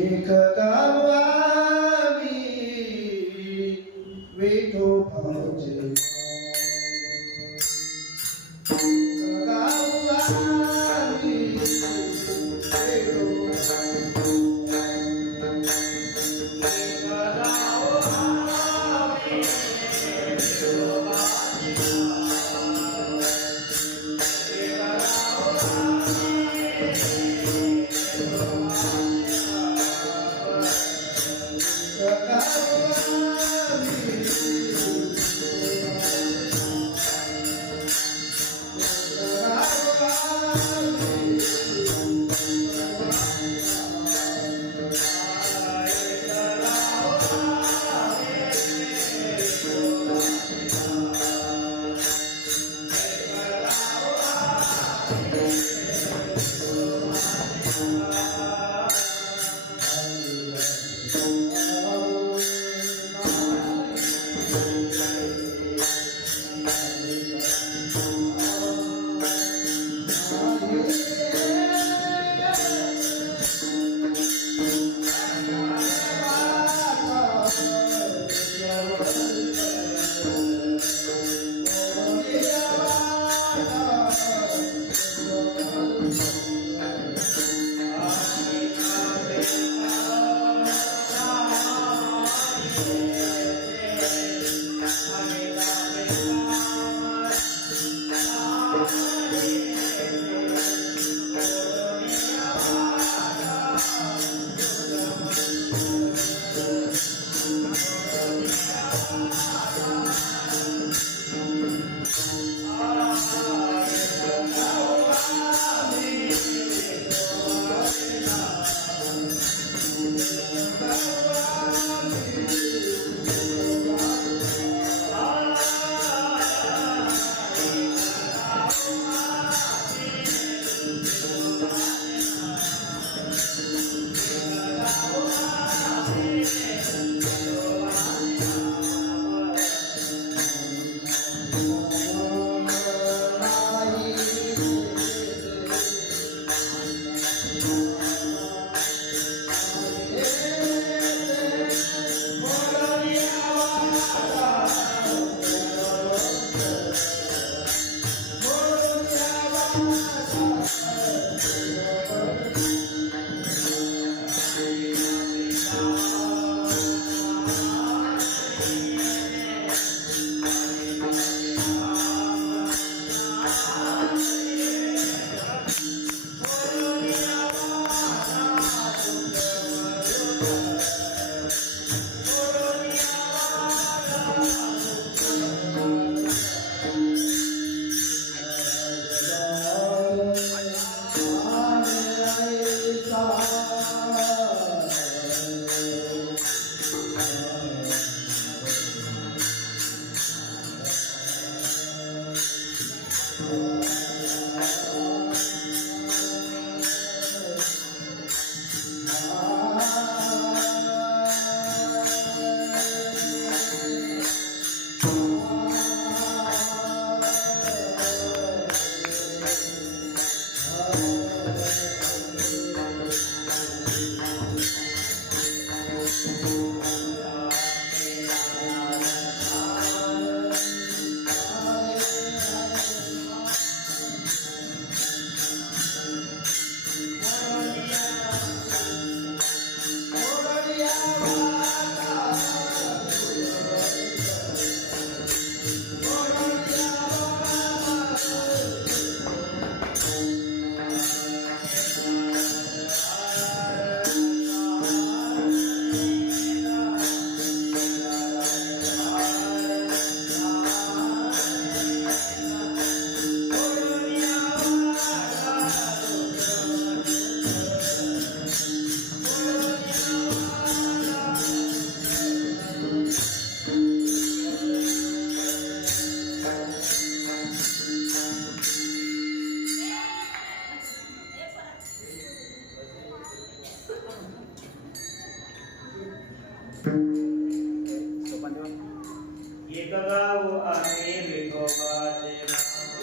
एक गावावी विठोबाचे गावावी विठोबाचे एक गाव आहे विठोबाचे नाव.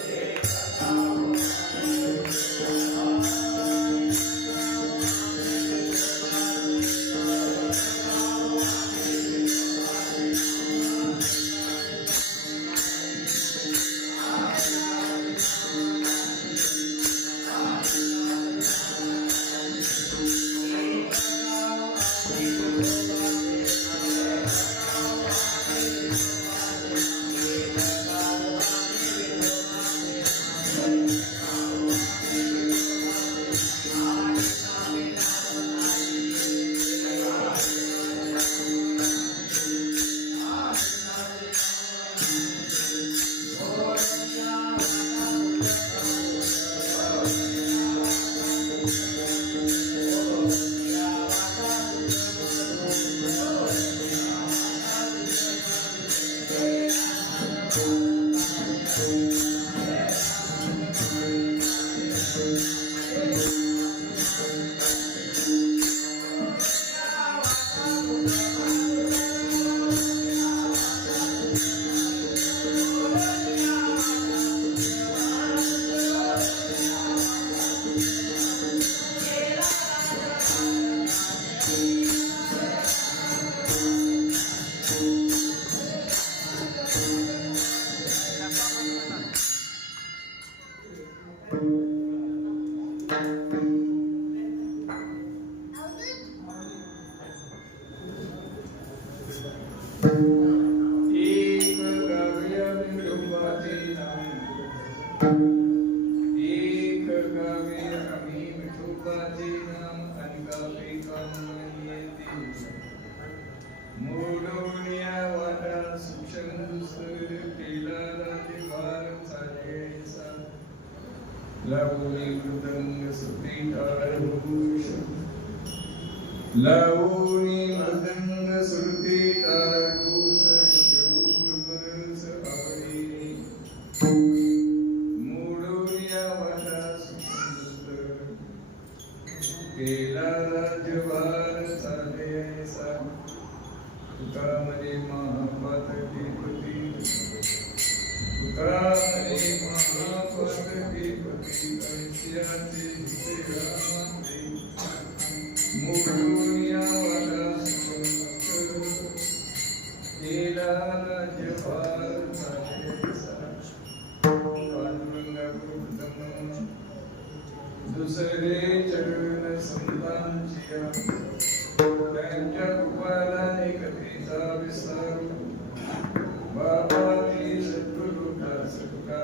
एक गाव्या विठोबाचे नाम. लावणी मृदंग सुती टाळघोष लावणी मृदंग सुती टाळघोष शौर बरस आवडी मोडोया वाटा सुंदर केला राजवार चाले ऐसा तुकामने महापातकीपती तुकामने महापातकीपती ऐशियाचे हिचे रामाचे मोडोया वाटा सुंदर केला राजवार चाले ऐसा दुसरे चरण संतांची त्यांच्या कृपाला कधीचा विसरू बाबा मी सद्गुरु दास तुका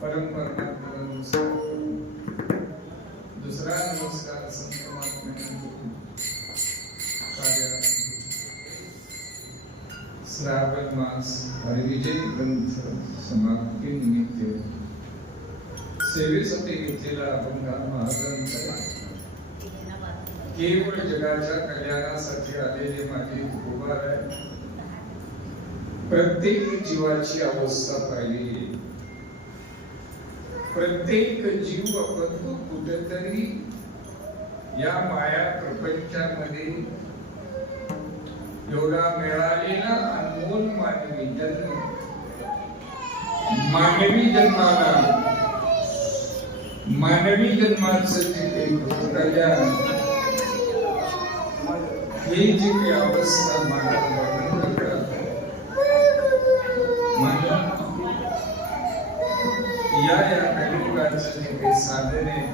परमात्मा नमस्कार. दुसरा नमस्कार संत महात्म्यांना कार्य श्रावण मास हरिविजय ग्रंथ समाप्ती निमित्त सेवेसाठी घेतलेला अभंग महाग्रंथ केवळ जगाच्या कल्याणासाठी आलेले माझे उभार आहे. प्रत्येक जीवाची अवस्था पाहिली. प्रत्येक जीव आपण कुठेतरी या माया प्रपंचामध्ये एवढा मिळालेला अनमोल मानवी जन्म मानवी जन्माला मानवी जन्माचं जे कल्याण ही जी काही अवस्था या कलियुगाचं जे काही साधन आहे.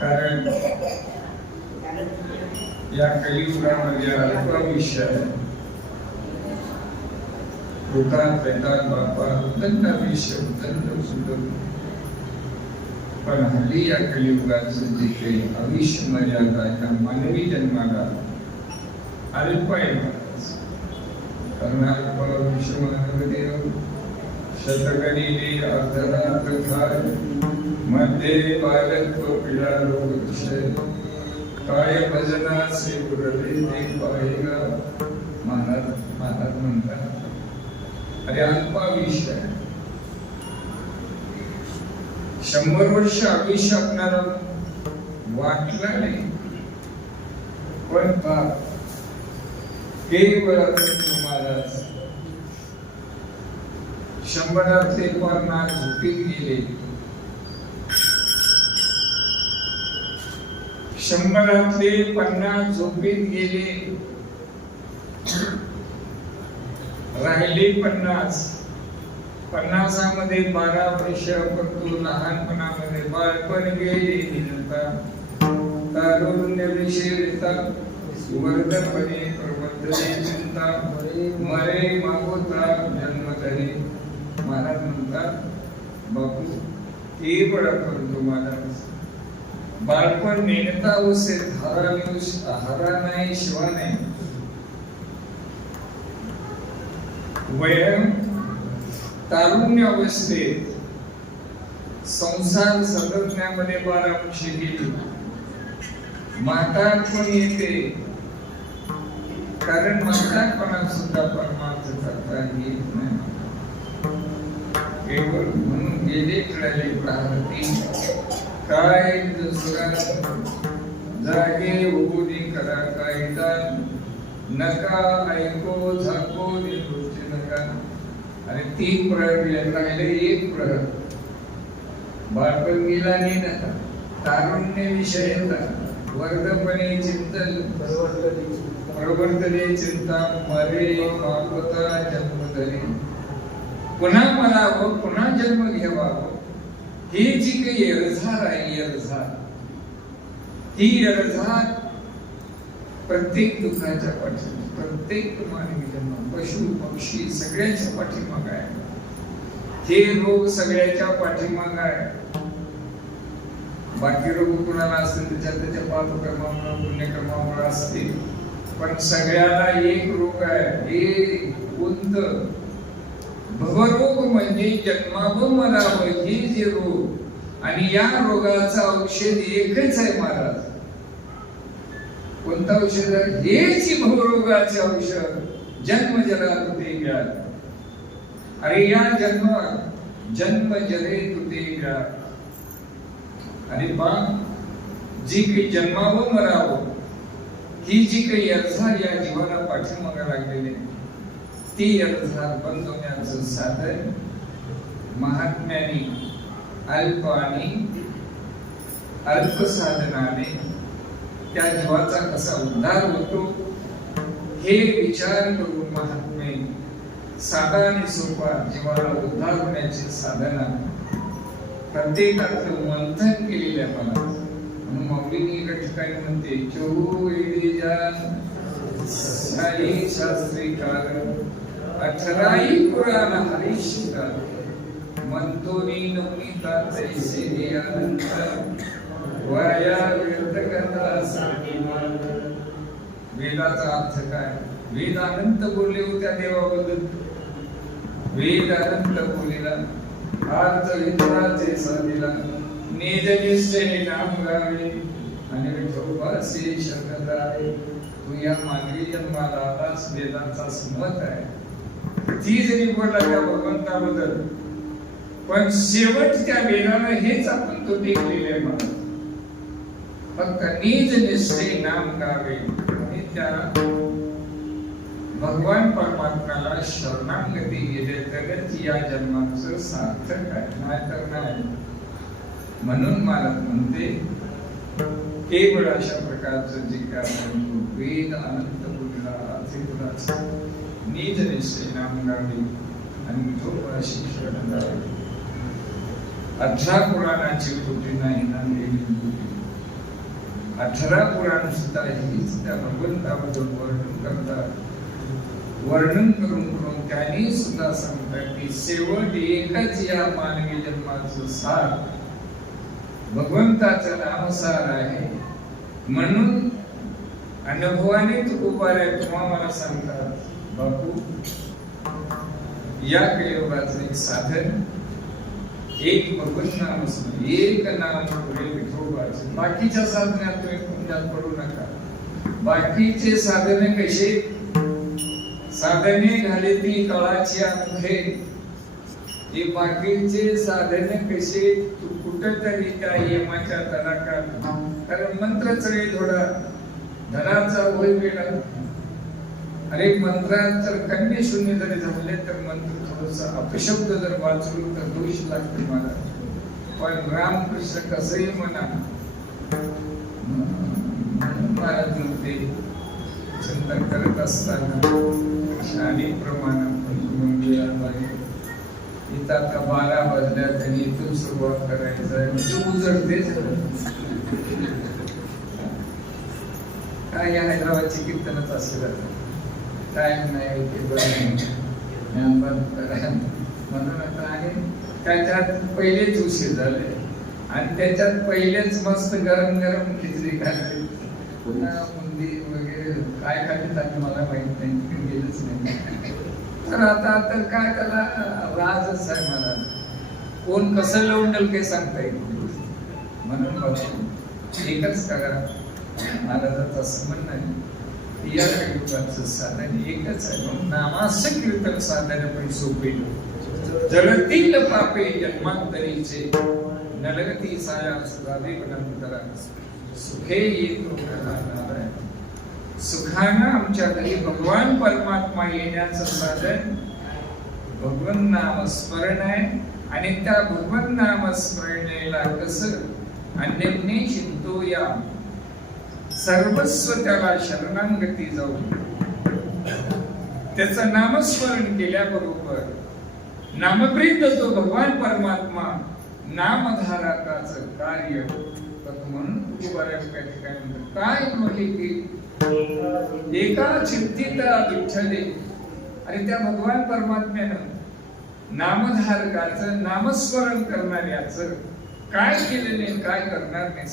कारण या कलियुगामध्ये अल्पाविषय भूतात बेतात बापा उदंड विषय उदंड सुंदर. पण हल्ली या कलियुगाचं जे काही आयुष्य मर्यादा त्या मानवी जन्माला अल्प आहे. कारण अल्पायुष्य मानवदेव शतकरीले अर्धरात्रधार मध्ये बालत्व पिळा रोग विषय काय भजना से गुरले देख पाहेगा. महाराज म्हणतात अरे अल्पायुष्य 100 वर्ष आयुष्य आपल्याला वाटलं नाही. पण केवळ तुम्हाला 100 50 झोपीत गेले. 100 50 झोपीत गेले. राहिले 50 मध्ये 12 वर्ष परंतु लहानपणामध्ये बालपण गेले. तारुण्य विषयता वर्धपणे प्रवर्धने चिंता मरे मागोता जन्मधरे. महाराज म्हणतात बापू केवळ आपण तुम्हाला बालपण नेणता उसे हरा नाही शिवा नाही. वयम तारुण्य अवस्थेत संसार सदज्ञामध्ये 12 वर्ष गेली. म्हातारपण येते. कारण म्हातारपणात सुद्धा परमार्थ करता येत नाही. केवळ म्हणून गेले कळले प्रारती काय दुसरा जागे उभुनी करा कायदा नका ऐको झाको निवृत्ती नका. आणि 3 प्रहर राहिले. 1 प्रहर बालपण गेला नाही ना. तारुण्य विषय वर्धपणे चिंतन प्रवर्तने चिंता मरे मागोता जन्मधरे. पुन्हा मरावं पुन्हा जन्म घ्यावावं. ही जी काही एरझार आहे एरझार ही एरझार प्रत्येक दुःखाच्या पाठीमागे प्रत्येक मानवी जन्म पशु पक्षी सगळ्यांच्या पाठीमागे आहे. हे रोग सगळ्याच्या पाठीमागे आहे. बाकी रोग कुणाला असतील त्याच्या पापकर्मामुळे पुण्यकर्मामुळे असतील. पण सगळ्याला एक रोग आहे. हे उंद भवरोग म्हणजे म्हणजे जन्मावं मरावं हे जे रोग, आणि या रोगाचा औषध एकच आहे महाराज. कोणतं औषध आहे? हेच भवरोगाचे औषध. जन्म जरा तुटे व्याध. अरे या जन्म जरे तुटे व्याध. अरे बा, जी काही जन्मावं मरावं ही जी काही अर्थार या जीवाला पाठीमागे लागलेली ती अर्थार बंद होण्याचं साधन महात्म्याने अल्प आणि अल्प साधनाने त्या जीवाचा कसा उद्धार होतो हे विचार करून महात्मे साधा आणि सोपा जीवाला उद्धार होण्याचे साधना प्रत्येकाचं मंथन केलेलं आहे. मला म्हणून माऊलींनी एका ठिकाणी म्हणते, साई शास्त्री कारण 18 पुराण हरिशिका मंतोनी नवनीता तैसे अनंत वाया व्यर्थ कथा साठी मार्ग. वेदाचा अर्थ काय? वेद अनंत बोलले होत्या देवाबद्दल. वेद अनंत बोललेला अर्थ विचाराचे साधीला निज निश्चय नाम गावे आणि विठोबाचे शब्द आहे. तू या मानवी जन्माला आलास वेदांचा समत आहे. ती जरी बोलला त्या भगवंताबद्दल, पण शेवट त्या वेदाला हेच आपण तो टेकलेले आहे. मला फक्त निज निश्चय नाम गावे आणि त्या भगवान परमात्म्याला शरणागती गेले तरच या जन्माचं सार्थक आहे, नाहीतर नाही. म्हणून मला म्हणते केवळ अशा प्रकारचं जे काय वेद अनंत बोलला अतिपुराचा निज निश्चय नाम गावे आणि विठोबाशी शरण जावे. 18 पुराणाची कृती नाही ना, 18 पुराण सुद्धा हीच त्या भगवंताबद्दल वर्णन करतात. वर्णन करून त्यांनी सुद्धा सांगतात की शेवट एकच या मानवी जन्माचं सार भगवंताचं नामसार आहे. म्हणून अनुभवाने तुकोबाऱ्या तुम्हा मला सांगतात, बापू या कलियुगाचं एक साधन एक भगवंत नाम असतं. एक नाम पुरे विठोबाचं. बाकीच्या साधनात तुम्ही पुण्यात पडू नका. बाकीचे साधने कसे? साधने घाले ती कळाची मुखे. हे बाकीचे साधने कसे? तू कुठंतरी त्या यमाच्या तडाखात, कारण मंत्रच रे थोडा धनाचा होय वेळा. अरे मंत्रात जर कन्या शून्य जरी झाले तर मंत्र थोडस अपशब्द जर वाचलो तर दोष लागते मला. पण रामकृष्ण कसंही म्हणा, महाराज म्हणते चिंतन करत असताना शाळेप्रमाणे इथं आता 12 वाजल्यात आणि इथून सुरुवात करायचं आहे म्हणजे उजडतेच. काय या हैदराबादची कीर्तनच असेल, टाइम नाही ते म्हणून आता आहे. त्याच्यात पहिलेच उशीर झाले आणि त्याच्यात पहिलेच मस्त गरम गरम खिचडी खाल्ली. पुन्हा बुंदी वगैरे काय खाल्ली आणि मला माहित नाही, गेलंच नाही. तर आता तर काय त्याला राजच आहे. मला कोण कसं लवंडल काही सांगता येईल. म्हणून बघू एकच करा. महाराजांचं असं म्हणणं आहे, या कलियुगाचं साधन एकच आहे. म्हणून नामाचं कीर्तन साधन पण सोपे. जळतील पापे जन्मांतरीचे नलगती साया सुधावे बनंतरा सुखे येतो नारायण. सुखानं आमच्या घरी भगवान परमात्मा येण्याचं साधन भगवन नाम स्मरण आहे. आणि त्या भगवन नाम स्मरणेला कसं अन्यन्ने चिंतो या सर्वस्व त्याला शरणांगती जाऊ. त्याचं नामस्मरण केल्याबरोबर नामप्रीत जो भगवान परमात्मा नामधारकाचं कार्य म्हणून बऱ्याच ठिकाणी काय म्हणजे की एका चिंतिता विठ्ठले. आणि त्या भगवान परमात्म्यानं नामधारकाचं नामस्मरण करणाऱ्याचं काय केलं नाही, काय करणार नाही.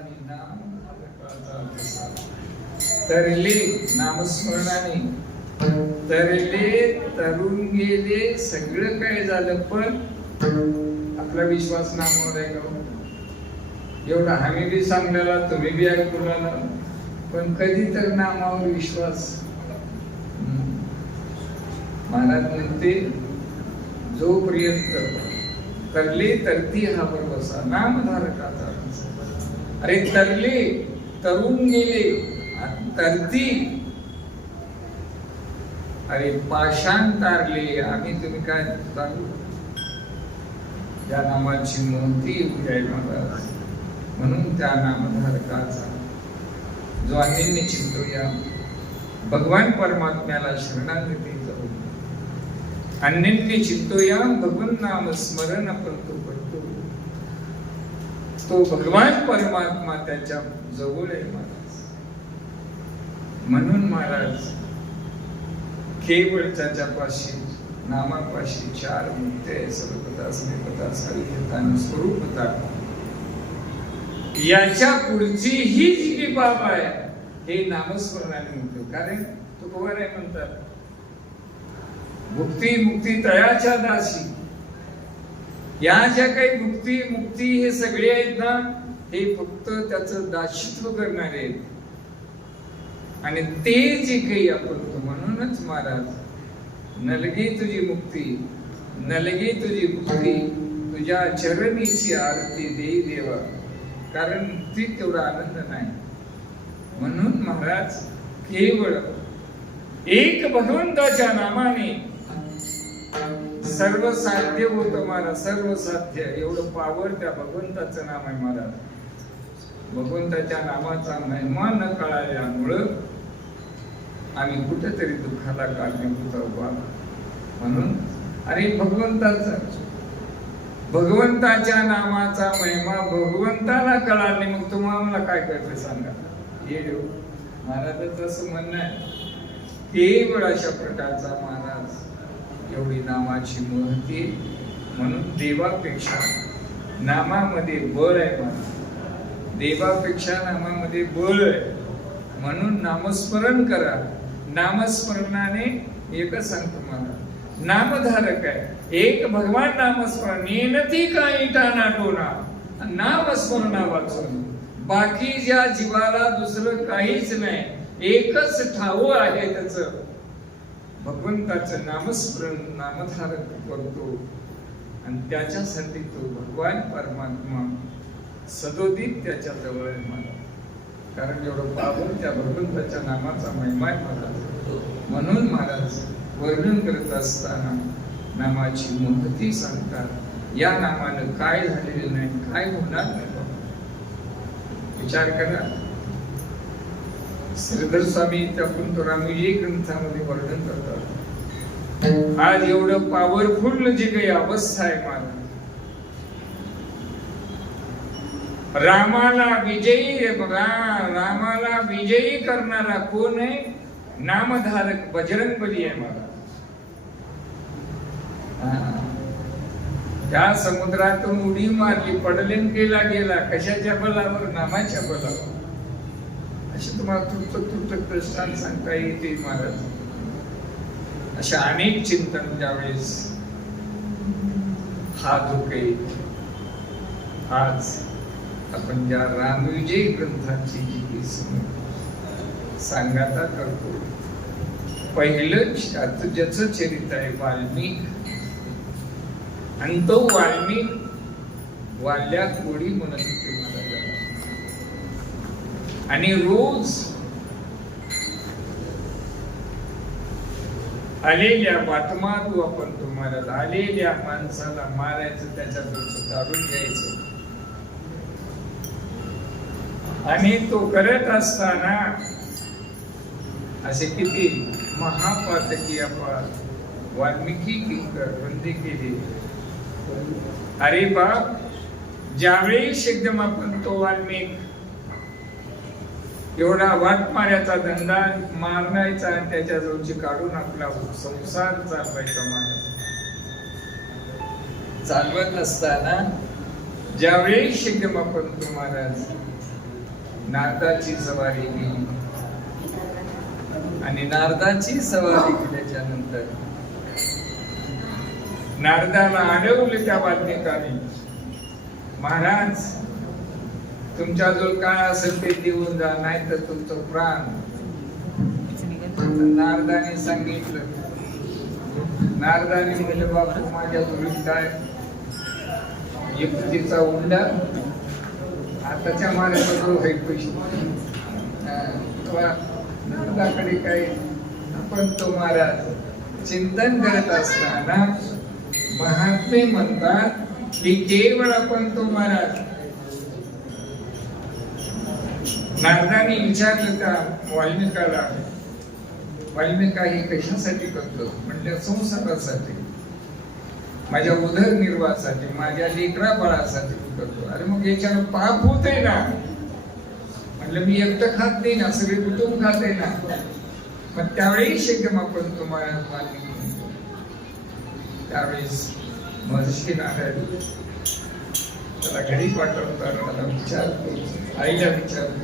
आणि नामधारकाचा कसा. तरले नामस्मरणाने तरले तरुण गेले सगळं काय झालं, पण आपला विश्वास नामावर आहे का? एवढा आम्ही बी सांगलेला, तुम्ही बी ऐकून आला, पण कधी तर नामावर विश्वास. महाराज म्हणते जोपर्यंत तरले तरती हा बसा नामधारकाचा. अरे तरले तरुण गेले, तरती अरे पाषाण तारले. आम्ही तुम्ही काय सांगू, त्या नामाची महती आहे महाराज. म्हणून त्या नामधारकाचा जो अन्य चिंतूया, भगवान परमात्म्याला शरणागती जाऊ, अन्य चिंतूया भगवान नाम स्मरण आपण तो करतो, तो भगवान परमात्मा त्याच्या जवळ आहे महाराज. म्हणून महाराज केवळ त्याच्यापाशी नामापाशी चार मुक्ते सर्वपदा स्नेहपदा सारिता आणि स्वरूपता. याच्या पुढची ही जी बाब आहे हे नामस्मरणाने मुक्त. कारण तुकोबा आहे म्हणतात, भुक्ती मुक्ती तयाच्या दासी. या ज्या काही भुक्ती मुक्ती हे सगळे आहेत ना, हे फक्त त्याचं दासित्व करणारे आहेत. आणि ते जे काही आपण, म्हणूनच महाराज नलगे तुझी मुक्ती, नलगे तुझी मुक्ती, तुझ्या चरणीची आरती देई देवा. कारण मुक्ती तेवढा आनंद नाही. म्हणून महाराज केवळ एक भगवंताच्या नामाने सर्व साध्य होतं महाराज. सर्व साध्य एवढं पावर त्या भगवंताचं नाम आहे महाराज. भगवंताच्या नामाचा महिमा न कळाल्यामुळं आम्ही कुठेतरी दुःखाला कारणीभूत आहोत. म्हणून अरे भगवंताच्या नामाचा महिमा भगवंताला कळाले, मग तुम्हाला काय करते सांगा. हे महाराजाचं असं म्हणणं आहे. केवळ अशा प्रकारचा महाराज एवढी नामाची महती. म्हणून देवापेक्षा नामामध्ये बळ आहे महाराज. देवापेक्षा नामामध्ये बळ आहे. म्हणून नामस्मरण करा. नामस्मरणाने एकच सांगतो मला, नामधारक आहे एक भगवान. नामस्मरण येनती काही टाना टोना, नामस्मरणा वाचून बाकी ज्या जीवाला दुसरं काहीच नाही. एकच ठाव आहे त्याचं, भगवंताचं नामस्मरण नामधारक करतो. आणि त्याच्यासाठी तो भगवान परमात्मा सदोदित त्याच्या जवळ आहे मला. कारण एवढं पावन त्या भगवंताच्या नामाचा महिमा आहे महाराज. म्हणून महाराज वर्णन करत असताना नामाची महती सांगतात. या नामानं काय झालेलं नाही, काय होणार नाही. विचार करा. श्रीधर स्वामी त्या कुंतुरामी ग्रंथामध्ये वर्णन करतात. आज एवढं पॉवरफुल जे काही अवस्था आहे महाराज, रामाला विजयी करणारा कोण आहे? नामधारक बजरंगबली आहे महाराज. त्या समुद्रातून उडी मारली, पडलेंकेला गेला. कशाच्या बलावर? नामाच्या बलावर. असे तुम्हाला तुटक दृष्टांत सांगता येते महाराज. अशा अनेक चिंतन ज्यावेळेस हा जो काही आज आपण ज्या रामविजय ग्रंथाची जी सांगाता करतो, पहिलं ज्याचं चरित्र आहे वाल्मिक. आणि तो वाल्मिक वाल्या कोळी म्हणत होते महाराजाला. आणि रोज आलेल्या बातमारू आपण तुम्हाला आलेल्या माणसाला मारायचं, त्याच्या डोकं काढून घ्यायचं. आणि तो करत असताना असे किती महापातकी अपराध वाल्मिकी किंकर बंदी केली. अरे बाप, ज्यावेळेस एकदम आपण तो वाल्मिक एवढा वाट मारायचा धंदा मारण्याचा आणि त्याच्या जवळची काढून आपला संसार चालवायचा चालवत असताना ज्यावेळेस एकदम आपण तो महाराज नारदाची सवारी केली आणि नारदाची सवारी केल्याच्या नंतर नारदाला अडवलं त्या वाल्मिकाने, महाराज तुमच्याजवळ काय असेल ते देऊन जा, नाही तर तुमचं प्राण. नारदाने सांगितलं, नारदाने म्हणलं बापू माझ्या जवळ काय युक्तीचा उंडा, आताच्या महाराजाजवळ काही पैसे नारदाकडे काय. आपण तो महाराज चिंतन करत असताना महात्मे म्हणतात की केवळ आपण तो महाराज. नारदाने विचारलं त्या वाल्मिकाला, वाल्मिका हे कशासाठी करतो? म्हणजे संसारासाठी, माझ्या उदरनिर्वाहासाठी, माझ्या लेकरा बाळासाठी करतो. अरे मग याच्यानं पाप होते ना. म्हटलं मी एकटं खात नाही ना, सगळे कुटुंब खाते ना. मग त्यावेळी शक्य आपण तुम्हाला वाल्मिकी म्हणतो. त्यावेळेस महर्षी नारायण त्याला घरी पाठवतात, त्याला विचारतो, आईला विचारतो,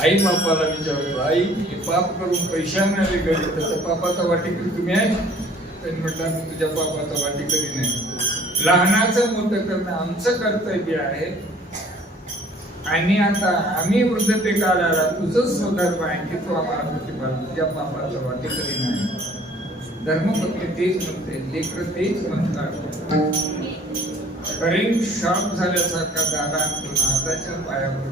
आई बापाला विचारतो, आई हे पाप करून पैसे आणणारे घरी, त्याच्या पापाचा वाटेकरी तुम्ही आहे? त्यांनी म्हटलं मी तुझ्या पापाचा वाटेकरी नाही, लहानाचं मोठं करणं आमचं कर्तव्य आहे. आणि आता आम्ही वृद्धतेकाळ आला, तुझंच स्वधर्म आहे की तू आम्हाला प्रतिपादन, तुझ्या पापाचा वाटेकरी नाही. धर्मपत्नी तेच म्हणते, लेकर तेच म्हणतात. करीम शॉक झाल्यासारखा दादा नारदाच्या पायावर,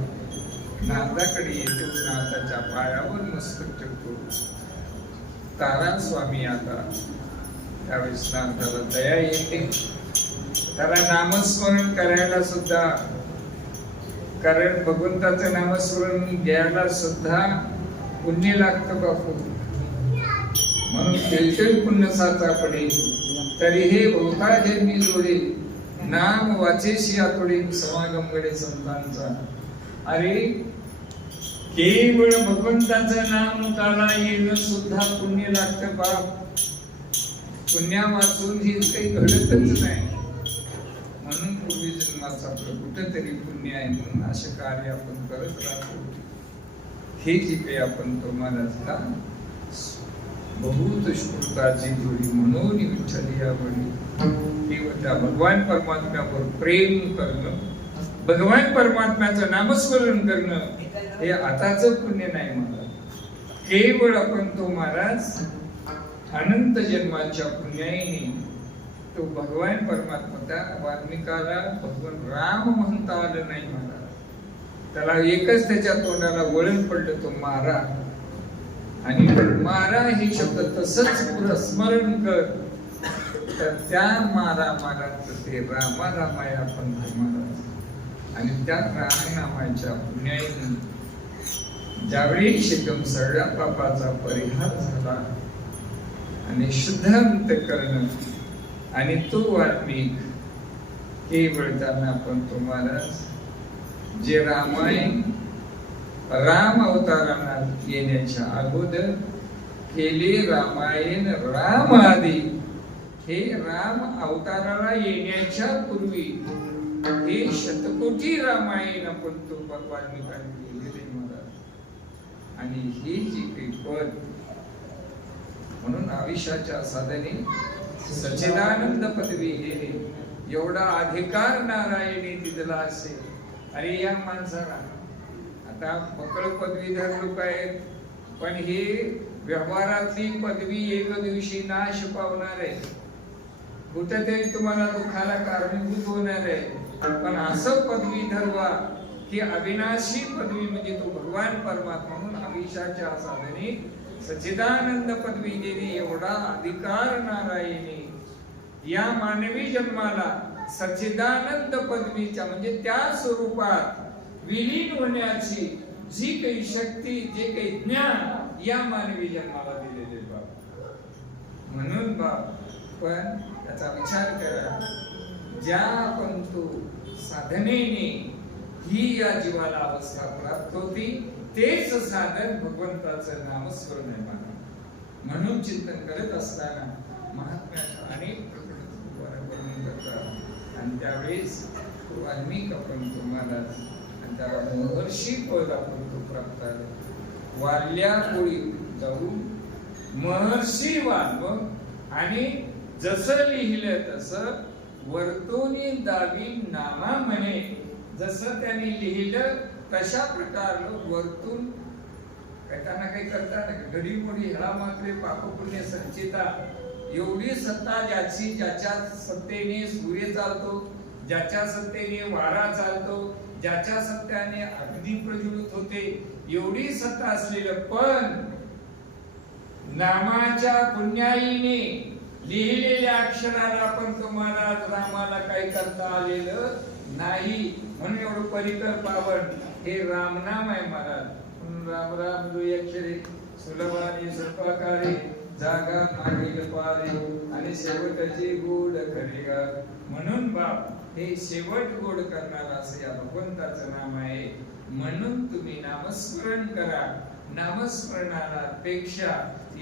नारदाकडे येतो, नारदाच्या पायावर मस्तक ठेवतो. तारा स्वामी आता त्यावेळेस नारदाला दया येते. त्याला नामस्मरण करायला सुद्धा, कारण भगवंताचं नामस्मरण घ्यायला सुद्धा पुण्य लागतं बापू. म्हणून केलतेल पुण्य साचा पडे, तरी हे भोवता जन्मी जोडे, नाम वाचेशी आतोडे समागम गडे संतांचा. अरे केवळ भगवंताचं नाम काला येणं सुद्धा पुण्य लागतं बाप. पुण्या वाचून हे काही घडतच नाही. म्हणून पूर्वी जन्माचं आपलं कुठंतरी पुण्य आहे, म्हणून असे कार्य आपण करत राहतो. हे जी काही आपण तुम्हाला बहुत स्फूर्ताची जोडी म्हणून विठ्ठल या बळी त्या भगवान परमात्म्यावर प्रेम करणं, भगवान परमात्म्याचं नामस्मरण करणं हे आताच पुण्य नाही. मला केवळ आपण तो महाराज अनंत जन्माच्या पुण्याईने तो भगवान परमात्मा, त्या वाल्मिकाला भगवान राम म्हणता आलं नाही. मला त्याला एकच त्याच्या तोंडाला वळण पडलं, तो मारा. आणि मारा हे शब्द तसंच पुढं स्मरण कर, तर त्या मारा माराचं ते रामा रामाय आपण महाराज. आणि त्या रामनामाच्या पुण्याईने ज्यावेळी शिकम सगळ्या पापाचा परिहार झाला आणि शुद्धांत करणं, आणि तो वाल्मिक केवळ त्यांना आपण तो महाराज जे रामायण राम अवतारांना येण्याच्या अगोदर केले रामायण राम आधी, हे राम अवताराला येण्याच्या पूर्वी हे शतकोटी रामायण आपण तो वाल्मिकांनी लिहिले महाराज. आणि हे जी काही पद, म्हणून आयुष्याच्या साधने सच्चिदानंद पदवी घेणे एवढा अधिकार नारायणी दिला असेल. अरे या माणसाला आता पकड पदवीधर लोक आहेत, पण हे व्यवहारातली पदवी एक दिवशी नाश पावणार आहे, कुठेतरी तुम्हाला दुःखाला कारणीभूत होणार आहे. पण असं पदवीधर व्हा की अविनाशी पदवी, म्हणजे तो भगवान परमात्मा. म्हणून आयुष्याच्या साधने सच्चिदानंद पदवी देणे एवढा अधिकार नारायणी या मानवी जन्माला सच्चिदानंद पदवीच्या, म्हणजे त्या स्वरूपात विलीन होण्याची जी काही शक्ती, जे काही ज्ञान या मानवी जन्माला दिलेले बाप. म्हणून बाप पण त्याचा विचार करा, ज्या आपण तो साधनेने ही या जीवाला अवस्था प्राप्त होती, तेच साधन भगवंताचं नामस्मरण आहे मला. म्हणून चिंतन करत असताना महात्म्याच्या अनेक वर्णन करतात. आणि त्यावेळेस वाल्मिक आपण तुम्हाला आणि त्याला महर्षी पद आपण तो प्राप्त आहे. वाल्या पोळी जाऊन महर्षी वाल्व आणि जसं लिहिलं तसं वर्तोनी दावी नामा म्हणे. जसं त्यांनी लिहिलं तशा प्रकारनं वरतून त्यांना काही करता नाही. घडीमोडी ह्या मात्र पापपुण्य संचिता. एवढी सत्ता ज्याची, ज्याच्या सत्तेने सूर्य चालतो, ज्याच्या सत्तेने वारा चालतो, ज्याच्या सत्याने अग्नी प्रज्वलित होते, एवढी सत्ता असलेलं पण नामाच्या पुण्याईने लिहिलेल्या अक्षराला पण तुम्हाला रामाला काही करता आलेलं नाही. म्हणून एवढं परिकर पावन हे रामनाम आहे महाराज. राम राम दुई अक्षरे सुलभाने सर्पाकारे जागा मागील पारे आणि शेवटची गोड खरेगा. म्हणून बाप हे शेवट गोड करणारा असं या भगवंताचं नाम आहे. म्हणून तुम्ही नामस्मरण करा. नामस्मरणाला पेक्षा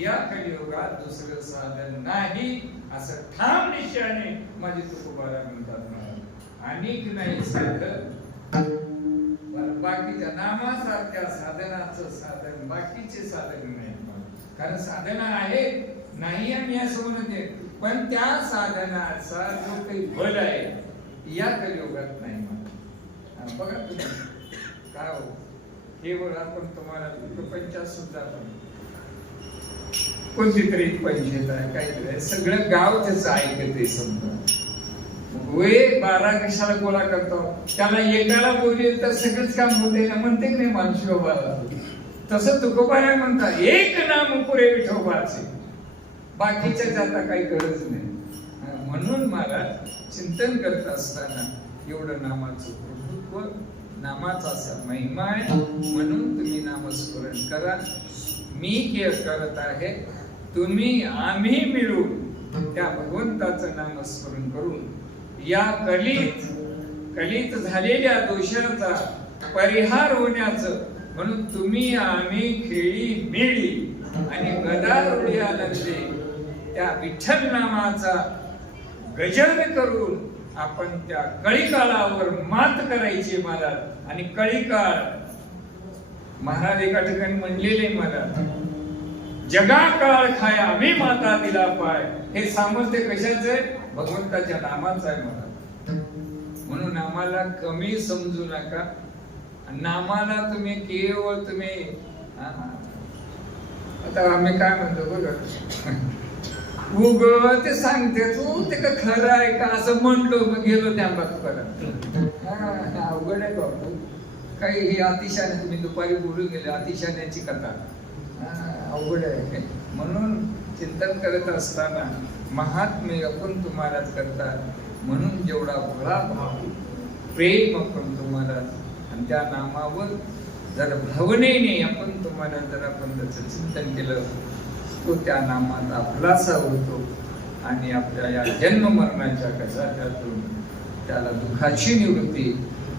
या कलियुगात दुसरं साधन नाही असं ठाम निश्चयाने माझे तुकोबारा म्हणतात. अनेक नाही साधन, बाकीच्या नामासारख्या साधनाचं साधन बाकीचे साधन नाही. कारण साधना आहेत नाही आम्ही असं म्हणत आहे, पण त्या साधनाचा जो काही बल आहे या कलियुगात नाही. बघा तुम्ही काय हो, केवळ आपण तुम्हाला प्रपंचात सुद्धा कोणती तरी पंचायत आहे काहीतरी आहे, सगळं गाव त्याचं ऐकते. समजा वे 12 कशाला गोळा करतो, त्याला एकाला बोलेल तर सगळंच काम होते ना, म्हणते नाही माणूस बाबा. तसं तुकोबाराय म्हणतात एक नाम पुरे विठोबाचे, बाकीच्या जाता काही गरज नाही. म्हणून मला चिंतन करत असताना एवढं नामाचं प्रभुत्व, नामाचा असा महिमा आहे. म्हणून तुम्ही नामस्मरण करा. मी करत आहे, तुम्ही आम्ही मिळून त्या भगवंताचं नामस्मरण करून या कलित झालेल्या दोषाचा परिहार होण्याचं, म्हणून तुम्ही आम्ही खेळी मिळी आणि गदारोळी आनंदे त्या विठ्ठल नामाचा गजर करून आपण त्या कळीकाळावर मात करायची महाराज. आणि कळीकाळ महाराज एका ठिकाणी म्हणलेले महाराज, जगा काळ खाया मी माता दिला पाय. हे सामर्थ्य कशाचं आहे? भगवंताच्या नामाचं आहे महाराज. म्हणून नामाला कमी समजू नका. नामाला तुम्ही केवळ तुम्ही आता आम्ही काय म्हणतो बघा, उग ते सांगते तू ते का खरं आहे का असं म्हणलो, मग गेलो त्या परत. अवघड आहे बाबू. काही हे अतिशाने तुम्ही दुपारी बोलून गेले, अतिशाण्याची कथा अवघड आहे. म्हणून चिंतन करत असताना महात्म्य आपण तुम्हाला करतात. म्हणून जेवढा भोळा भाव प्रेम आपण तुम्हाला, आणि त्या नामावर जर भावनेने आपण तुम्हाला जर आपण त्याचं चिंतन केलं, तो त्या नामात आपलासा होतो आणि आपल्या या जन्म मरणाच्या कशातून त्याला दुःखाची निवृत्ती,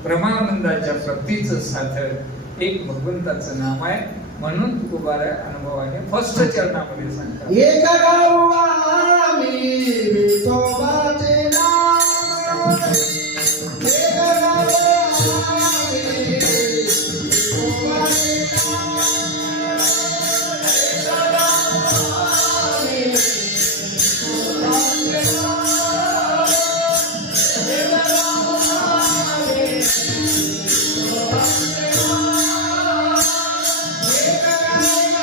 परमानंदाच्या प्राप्तीचं साधन एक भगवंताचं नाम आहे. म्हणून तुकोबाराय अनुभवाने फर्स्ट चरणामध्ये सांगतात, एक गाव आम्ही विठोबाचे नाम, एक गाव आम्ही विठोबाचे नाम, एक गाव आम्ही विठोबाचे नाम, एक गाव आम्ही विठोबाचे नाम.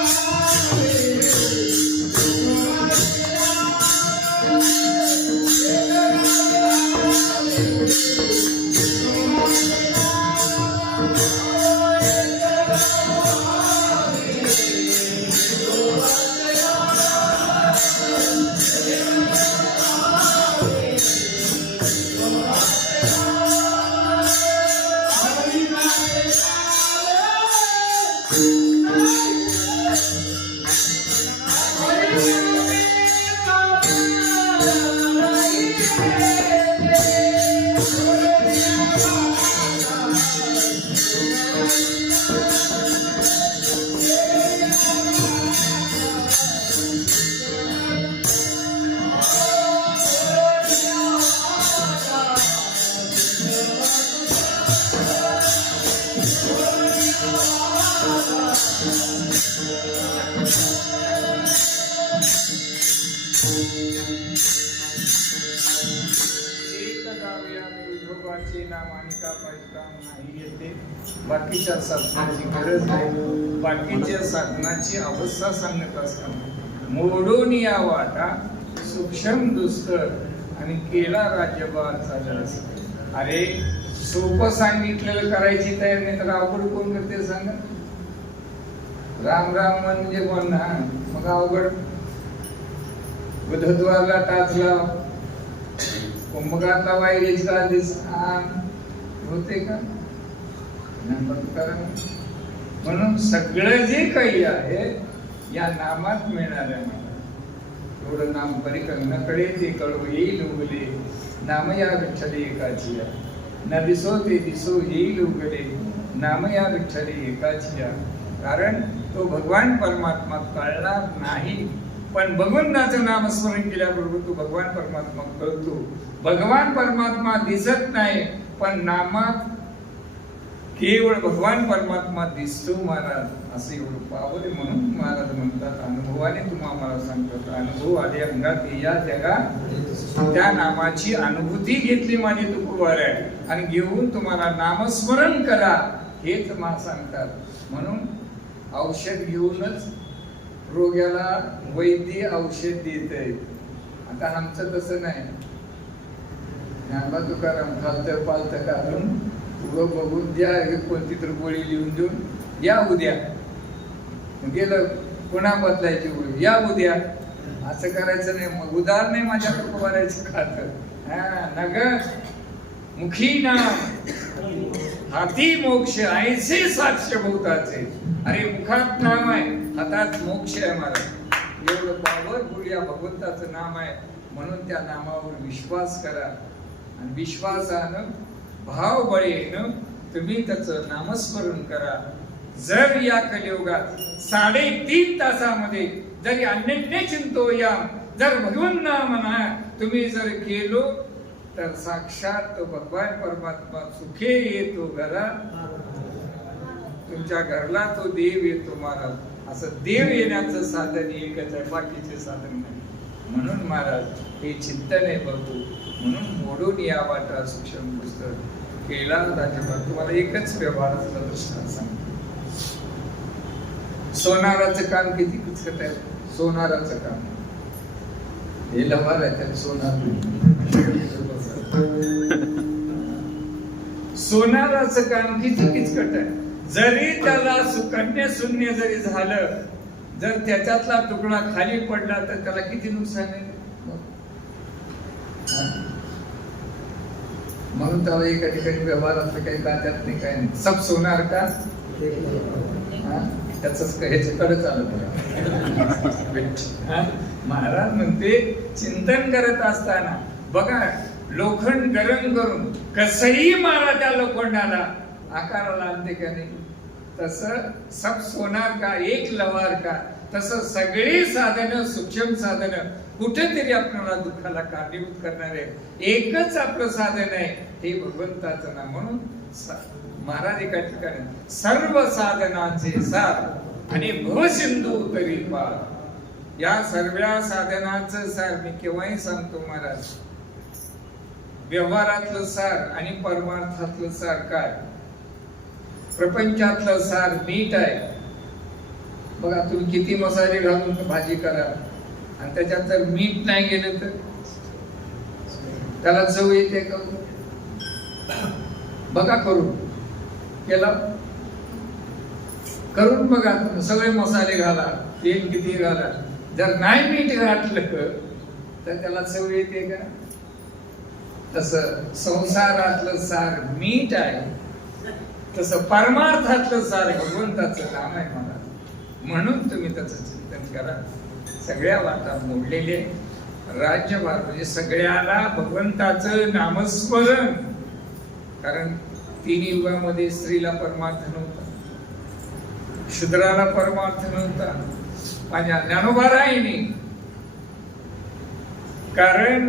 विठोबाचे नाम आणि का पाहिजे काम नाही येते. बाकीच्या साधनाची गरज नाही. बाकीच्या साधनाची अवस्था सांगत असताना मोडून या वाटा सूक्ष्म दुस्तर आणि केला राज्यभार झाला. अरे सोपं सांगितलेलं करायची तयार नाही तर अवघड कोण करते सांगा. राम राम म्हणजे कोण ना मग अवघड. बुधद्वारला टाचला कुंभकातला वायरीच का होते का. म्हणून सगळं जे काही आहे या नामात मिळणार आहे. मला एवढं नाम परिक्रमणाकडे ते कळू येईल उगले नाम या विठ्ठले एकाची न दिसो ते दिसो येईल उगले नाम या विठ्ठले एकाची. कारण तो भगवान परमात्मा कळणार नाही पण भगवंताचं नामस्मरण केल्याबरोबर तो भगवान परमात्मा कळतो. भगवान परमात्मा दिसत नाही पण नामात केवळ भगवान परमात्मा दिसतो महाराज. असं एवढं पावर आहे. म्हणून महाराज म्हणतात अनुभवाने तुम्हाला सांगतात अनुभव आले अंगात या जगात त्या नामाची अनुभूती घेतली माझी तुकोबार आहे आणि घेऊन तुम्हाला नामस्मरण करा हेच मला सांगतात. म्हणून औषध घेऊनच रोग्याला वैद्य औषध देत आहे. आता आमचं तसं नाही. ज्ञानबा तुकाराम खालतं पालतं काढून उगं बघून द्या कोणती तर गोळी लिहून देऊन या उद्या गेलं पुन्हा बदलायची गोळी या उद्या असं करायचं नाही. मग उदार नाही माझ्याकडे उभारायचं खात हा नगर मुखी नाम हाती मोक्ष ऐसे साक्ष भूताचे. अरे मुखात नाम आहे हातात मोक्ष आहे महाराज. एवढं पॉवरफुल या भगवंताचं नाम आहे. म्हणून त्या नामावर विश्वास करा आणि विश्वासानं भाव बळेनं तुम्ही त्याचं नामस्मरण करा. जर या कलियुगात 3.5 तासामध्ये जरी अन्य चिंतो या जर भगवंत नाम म्हणा तुम्ही जर केलो तर साक्षात भगवान परमात्मा सुखे येतो घरात. तुमच्या घरला तो देव येतो महाराज. असं देव येण्याचं साधन एकच आहे बाकीचे साधन नाही. म्हणून महाराज हे चिंतन आहे बघू. म्हणून मोडून या वाटा सूक्ष्म पुस्तक केला राज्यभार. तुम्हाला एकच व्यवहाराचा दृष्टांत सांगतो. सोनाराचं काम किती किचकट आहे. सोनाराचं काम हे लवार आहे त्यात सोनार. सोनाराचं काम किती किचकट आहे. जरी त्याला सुकन्य शून्य जरी झालं जर त्याच्यातला तुकडा खाली पडला तर त्याला किती नुकसान आहे. म्हणून त्याला एका ठिकाणी व्यवहारातलं काही कात्यात नाही काय नाही. सब सोनार का त्याच ह्याच्याकडे चालत. महाराज म्हणते चिंतन करत असताना बघा लोखंड गरम करून कसंही मारा त्या लोखंडाला आकाराला आणते का नाही. तसं सब सोनार का एक लवार का. तसं सगळी साधनं सूक्ष्म साधनं कुठेतरी आपल्याला दुःखाला कारणीभूत करणारे एकच आपलं साधन आहे हे भगवंताचं नाम. म्हणून महाराज एका ठिकाणी सर्व साधनांचे सार आणि भवसिंधू तरी पार. या सर्व साधनांचं सार मी केव्हाही सांगतो महाराज. व्यवहारातलं सार आणि परमार्थातलं सार काय. प्रपंचातलं सार मीठ आहे. बघा तुम्ही किती मसाले घालून भाजी करा आणि त्याच्यात जर मीठ नाही गेलं तर त्याला चव येते का. बघा करून केलं करून बघा. सगळे मसाले घाला तेल किती घाला जर नाही मीठ घातलं तर त्याला चव येते का. तसं संसारातलं सार मीठ आहे तसं परमार्थातलं सार भगवंताचं नाम आहे मला. म्हणून तुम्ही त्याचं चिंतन करा. सगळ्या वाटा मोडलेले राज्यभार म्हणजे सगळ्याला भगवंताचं नामस्मरण. कारण 3 युगामध्ये स्त्रीला परमार्थ नव्हता, शूद्राला परमार्थ नव्हता. माझ्या ज्ञानोबाराईने कारण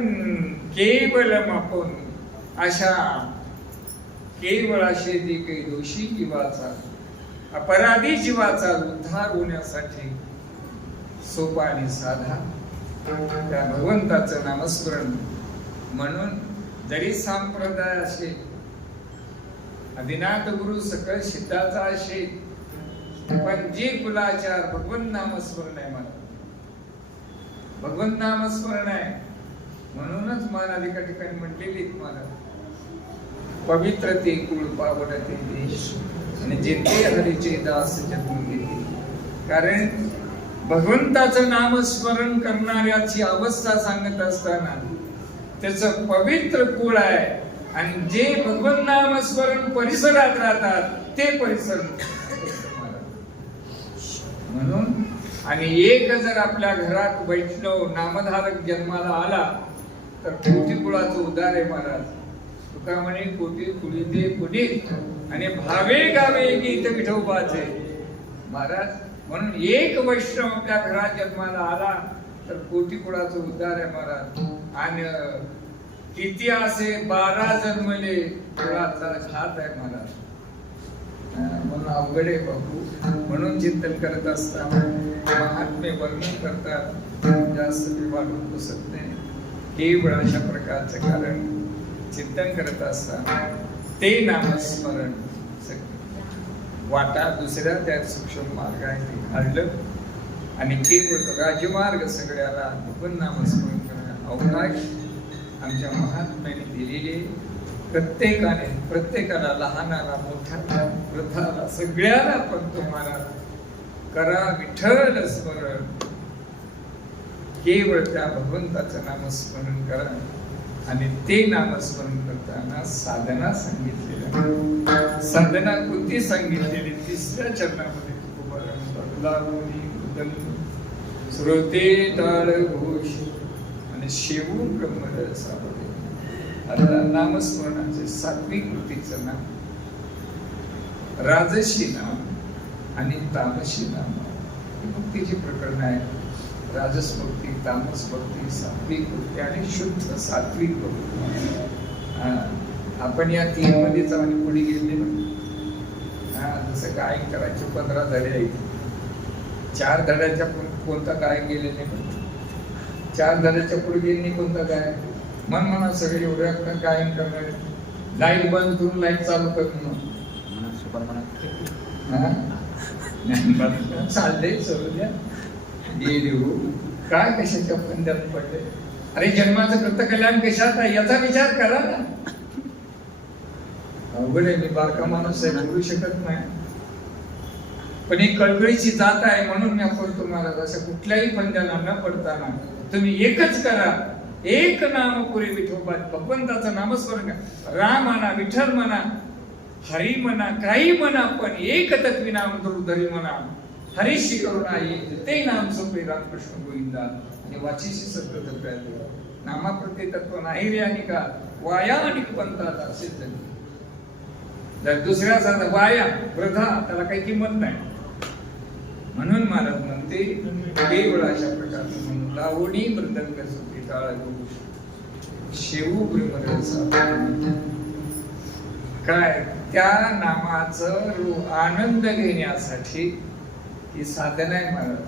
केवलम आपण अशा केवळ असे जे काही दोषी जीवाचा अपराधी जीवाचा उद्धार होण्यासाठी सोपा आणि साधा त्या भगवंताचं नामस्मरण. म्हणून जरी संप्रदाय असेल आदिनाथ गुरु सकळ सिद्धाचा शेत, पण जे कुलाचार भगवंत नामस्मरण आहे मला, भगवंत नामस्मरण आहे. म्हणूनच महाराज एका ठिकाणी म्हटलेली मला, पवित्र ते कुळ पावडते देश आणि जेथे हरीचे दास जन्म घेते. कारण भगवंताचं नामस्मरण करणाऱ्याची अवस्था सांगत असताना त्याचं पवित्र कुळ आहे, आणि जे भगवंत नामस्मरण परिसरात राहतात ते परिसर म्हणून. आणि एक जर आपल्या घरात वैष्णव नामधारक जन्माला आला तर कोटी कुळाचं उद्धार आहे महाराज. तुका म्हणे कोटी कुळी ते पुनीत आणि भावे गावे गीत विठोबाचे महाराज. म्हणून एक वैष्णव आपल्या घरात जन्माला आला तर कोटी कुळाचं उद्धार आहे महाराज. आणि किती असे 12 जन्मले कुळाचा घात आहे महाराज. म्हणून अवघड आहे बापू. म्हणून चिंतन करत असताना महात्मे वर्णन करतात, जास्त मी वाढून बसत नाही. केवळ अशा प्रकारचं कारण चिंतन करत असताना ते नामस्मरण वाटा दुसऱ्या त्या सूक्ष्म मार्ग आहे ते काढलं, आणि केवळ राजमार्ग सगळ्याला भगवंत नामस्मरण करणं अवकाश आमच्या महात्म्याने दिलेले. प्रत्येकाला लहानाला मोठ्याला वृद्धाला सगळ्याला पण तुम्हाला करा विठ्ठल स्मरण. केवळ त्या भगवंताचं नामस्मरण करा. आणि ते नामस्मरण करताना साधना सांगितलेल्या, साधना कोणती सांगितलेली? 3ऱ्या चरणामध्ये श्रोते ताळ घोष आणि शेवून ब्रह्मरसामध्ये. आता नामस्मरणाचे सात्विक कृतीचं नाम, राजसी नाम आणि तामसी नाम ही भक्तीची प्रकरण आहे. राजस भक्ती, तामस भक्ती, सात्विक भक्ती आणि शुद्ध सात्विक भक्ती. आपण या 3 मध्ये जाऊन पुढे गेले ना. जसं गायन करायचे 15 धडे आहेत. 4 धड्याच्या कोणता गायन गेले नाही, 4 धड्याच्या पुढे गेले कोणता गायन. मन म्हणा सगळे एवढ्या गायन करणारे, लाईट बंद करून लाईट चालू करून चाललंय चलू द्या. काय कशाच्या बंध्यात पडले? अरे जन्माचं कृत कल्याण कशात आहे याचा विचार करा ना. अवघड आहे. मी बारका माणूस आहे, बोलू शकत नाही, पण ही कळकळीची जात आहे. म्हणून मी आपण तुम्हाला असं कुठल्याही बंध्याला न पडताना तुम्ही एकच करा. एक नाम पुरे विठोबा. भगवंताचं नामस्मरण करा. राम म्हणा, विठ्ठल म्हणा, हरी म्हणा, काही म्हणा, पण एक तत्वी नाम धरी म्हणा. हरीशी करुणा येईल ते नाम सोपे रामकृष्ण गोविंदा. आणि वाचीशी सत्य प्रयत्न नामाप्रती तत्व नाही रे आणि का वाया आणि पंथात सिद्ध. जर दुसऱ्याचा वाया वृथा त्याला काही किंमत नाही. म्हणून महाराज म्हणते केवळ अशा प्रकारचं म्हणून लावणी मृदंग सुखी टाळ शेवू ब्रह्मरसा. काय त्या नामाचं आनंद घेण्यासाठी ही साधना आहे महाराज.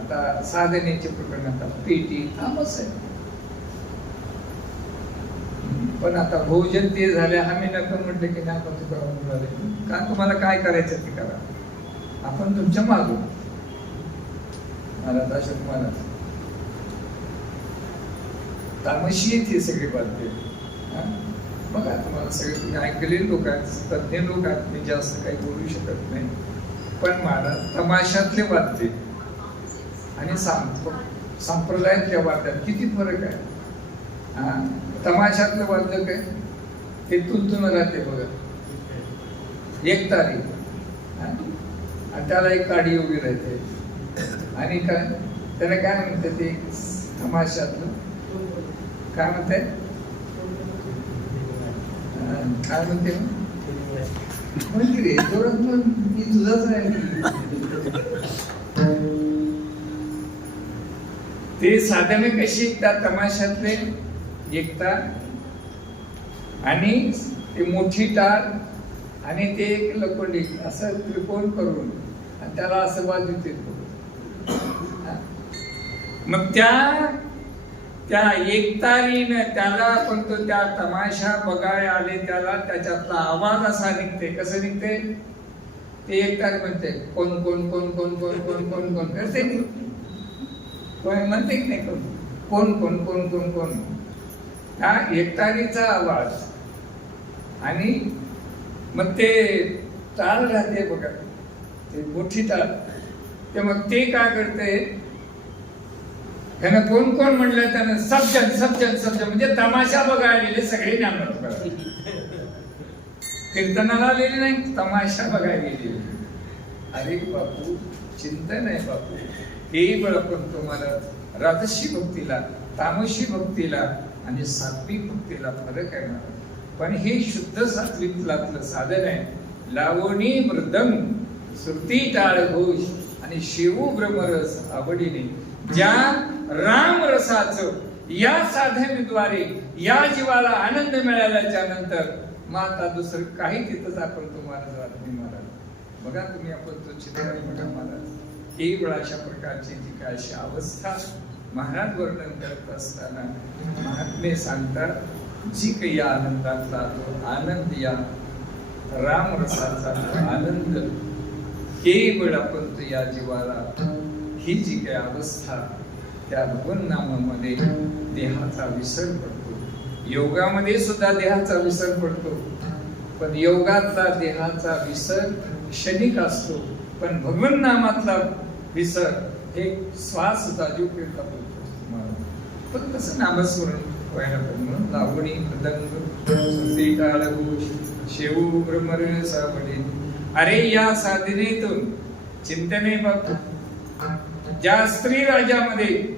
आता साधनेचे प्रकरण आता पेटी तामस आहे. पण आता भोजन ते झाले, आम्ही नको म्हटलं की नाही आपण तुला का तुम्हाला काय करायचं ते करा, आपण तुमच्या मागू. महाराज अशोक महाराज तामशी हे सगळे बातमी बघा. तुम्हाला सगळे तुम्ही ऐकलेले लोक आहेत, तज्ञ लोक आहेत, मी जास्त काही बोलू शकत नाही. पण महाराज तमाशातले वाद्य आणि संप्रदायातल्या वाद्यात किती फरक आहे. तमाशातलं वाद्य काय ते तुलतून राहते बघा, एक तारी आणि त्याला एक काडी उभी राहते. आणि काय त्याला काय म्हणते ते तमाशातलं काय म्हणते, काय म्हणते म्हणजे रे जोरात मी तुझाच आहे. ते साधने कशी त्या तमाशातले एकता आणि ते मोठी टाळ आणि ते एक लकोंडी असं त्रिकोण करून आणि त्याला असं वाजवते. मग त्या त्या एकतारीनं त्याला आपण तो त्या तमाशा बघायला आले त्याला त्याच्यातला आवाज असा निघते. कसं निघते ते एकतारी म्हणते कोण कोण कोण कोण कोण कोण कोण कोण करते कोण म्हणते की नाही कोण कोण कोण कोण कोण हा एकतारीचा आवाज. आणि मग ते ताल राहते बघा ते मोठी ताल ते मग ते काय करते त्यानं कोण कोण म्हणलं त्यानं सज्जन सज्जन सज्जन म्हणजे तमाशा बघायला सगळे नामत कीर्तनाला आलेले नाही तमाशा बघायला गेलेले. अरे बापू चिंतन आहे बापू हे बळ पण तुम्हाला राजसी भक्तीला तामसी भक्तीला आणि सात्विक भक्तीला फरक आहे मला. पण हे शुद्ध सात्विकलातलं साधन आहे. लावणी मृदंग श्रुती टाळ घोष आणि शिव ब्रह्मरस आवडीने ज्या राम रसाचं या साधनेद्वारे या जीवाला आनंद मिळाल्याच्या नंतर मग आता दुसरं काही तिथंच आपण तो महाराज नाही महाराज बघा तुम्ही आपण तो चित्रपट बघा महाराज ही वेळ अशा प्रकारची जी काय अशी अवस्था महाराज वर्णन करत असताना महात्मे सांगतात जी काही या आनंदातला तो आनंद या राम रसाचा आनंद केवळ आपण तो या जीवाला ही जी काही अवस्था त्या भगवन नामामध्ये देहाचा विसर पडतो. योगामध्ये सुद्धा देहाचा विसर पडतो पण योगातला देहाचा विसर क्षणिक असतो. पण भगवन नामातला विसर हे श्वास जाजू फिरता बोलतो. पण कसं नामस्मरण व्हायला पाहिजे म्हणून लावणी मृदंग टाळघोष शेऊ ब्रह्मरस आवडी. अरे या साधनेतून चिंतने बघ ज्या स्त्री राजामध्ये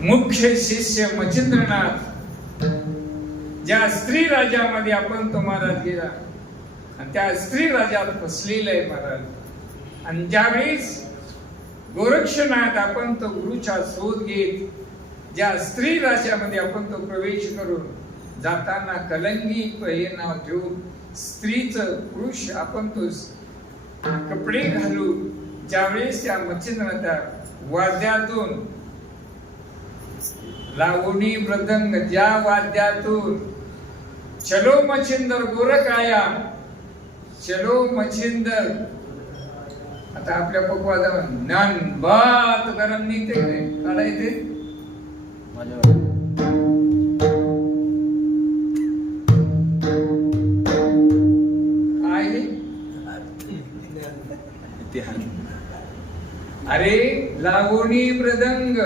मुख्य शिष्य मच्छिंद्रनाथ ज्या स्त्री राजामध्ये आपण तो महाराज गेला आणि त्या स्त्री राजात फसलेला आहे महाराज. आणि ज्यावेळेस गोरक्षनाथ आपण तो गुरुच्या शोध घेत ज्या स्त्री राजामध्ये आपण तो प्रवेश करून जाताना कलंगी हे नाव ठेवून स्त्रीचं पुरुष आपण तो कपडे घालून ज्यावेळेस त्या मच्छिंद्रनाथा वाद्यातून लावणी मृदंग ज्या वाद्यातून चलो मच्छिंदर गोरख आया चलो मच्छिंदर आता आपल्या पकवादा ज्ञान बात गरम निघते काढायचे अरे लावणी मृदंग.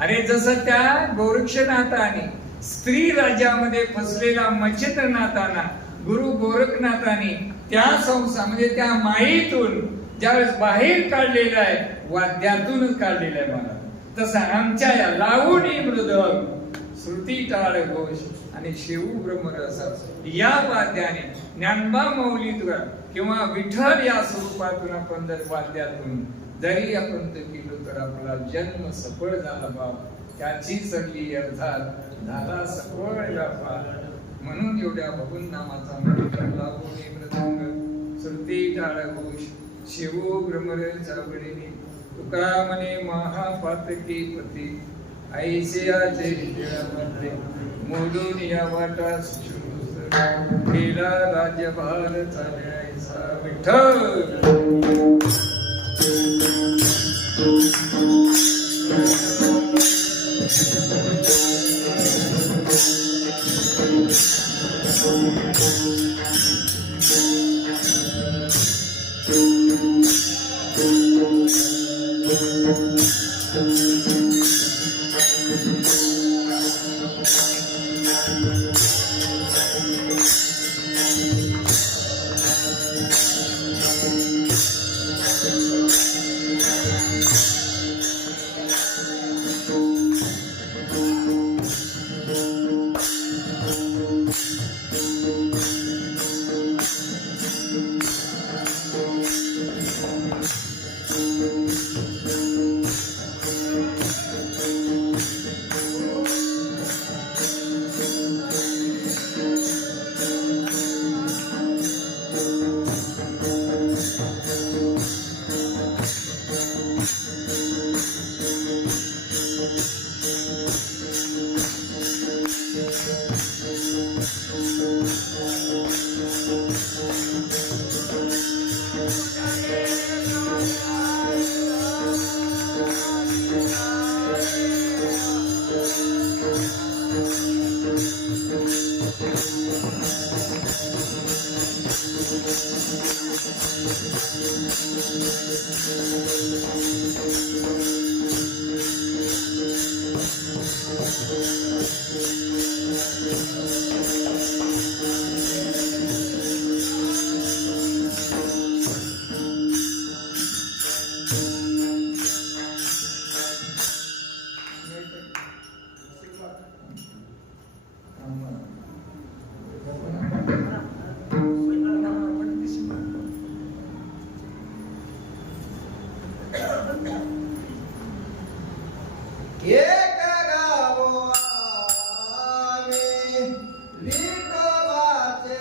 अरे जसं त्या गोरक्षनाथाने स्त्री राज्यामध्ये फसलेला मच्छिंद्रनाथांना गुरु गोरखनाथाने त्या संसार म्हणजे त्या माईतून ज्यावेळेस बाहेर काढलेला आहे वाद्यातूनच काढलेला आहे मला. तसं आमच्या या लावणी मृदंग श्रुती टाळ घोष आणि शिव ब्रह्मरस या वाद्याने ज्ञानबा मौलीद्वारा किंवा विठ्ठल या स्वरूपातून आपण जर वाद्यातून जरी आपण ते केलो तर आपला जन्म सफळ झाला बाप त्याची सगळी अर्थात झाला सफळ व्यापार. म्हणून एवढ्या भगवन नामाचा मंत्र लावणी मृदंग श्रुती टाळ घोष शिव ब्रह्मरस आवडीने. तुका म्हणे महापातकी पती ऐसियाचे मध्ये मोदून या वाटास केला राज्यभार चालायचा विठ्ठल. एक गाव आम्ही विठोबाचे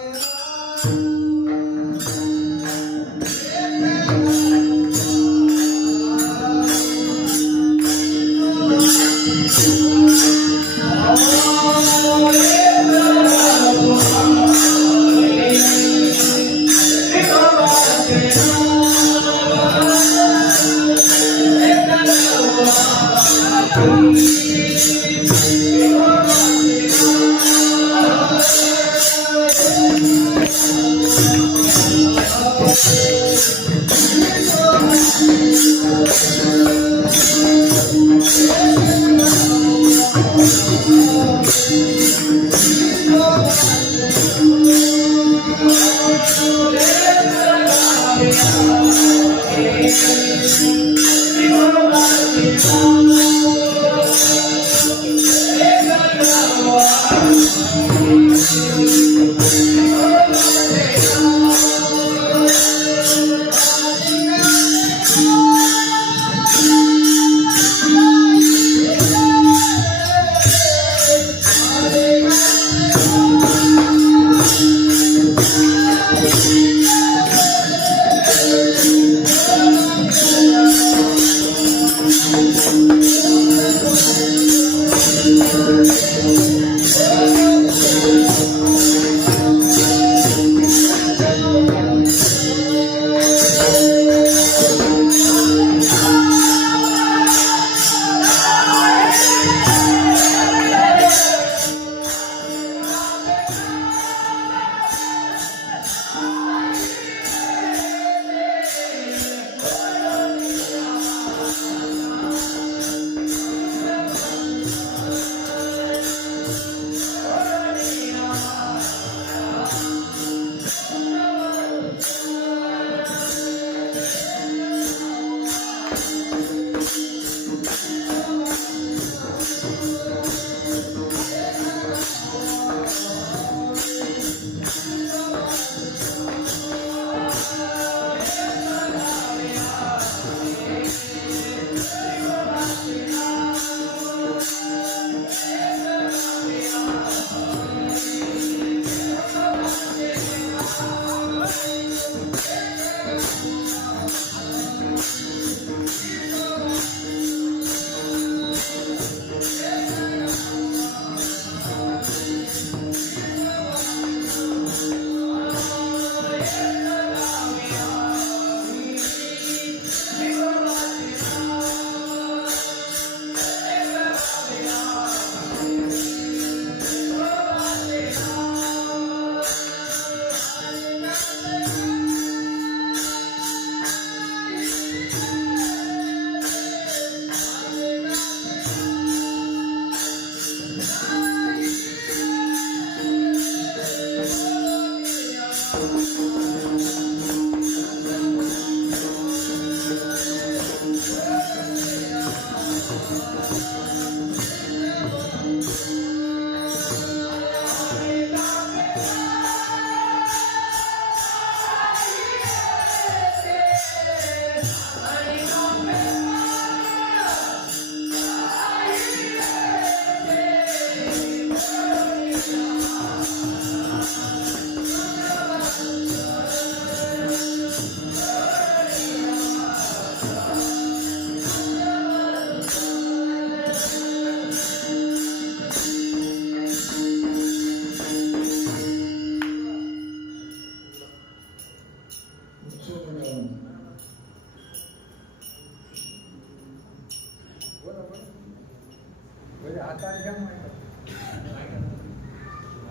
नाम.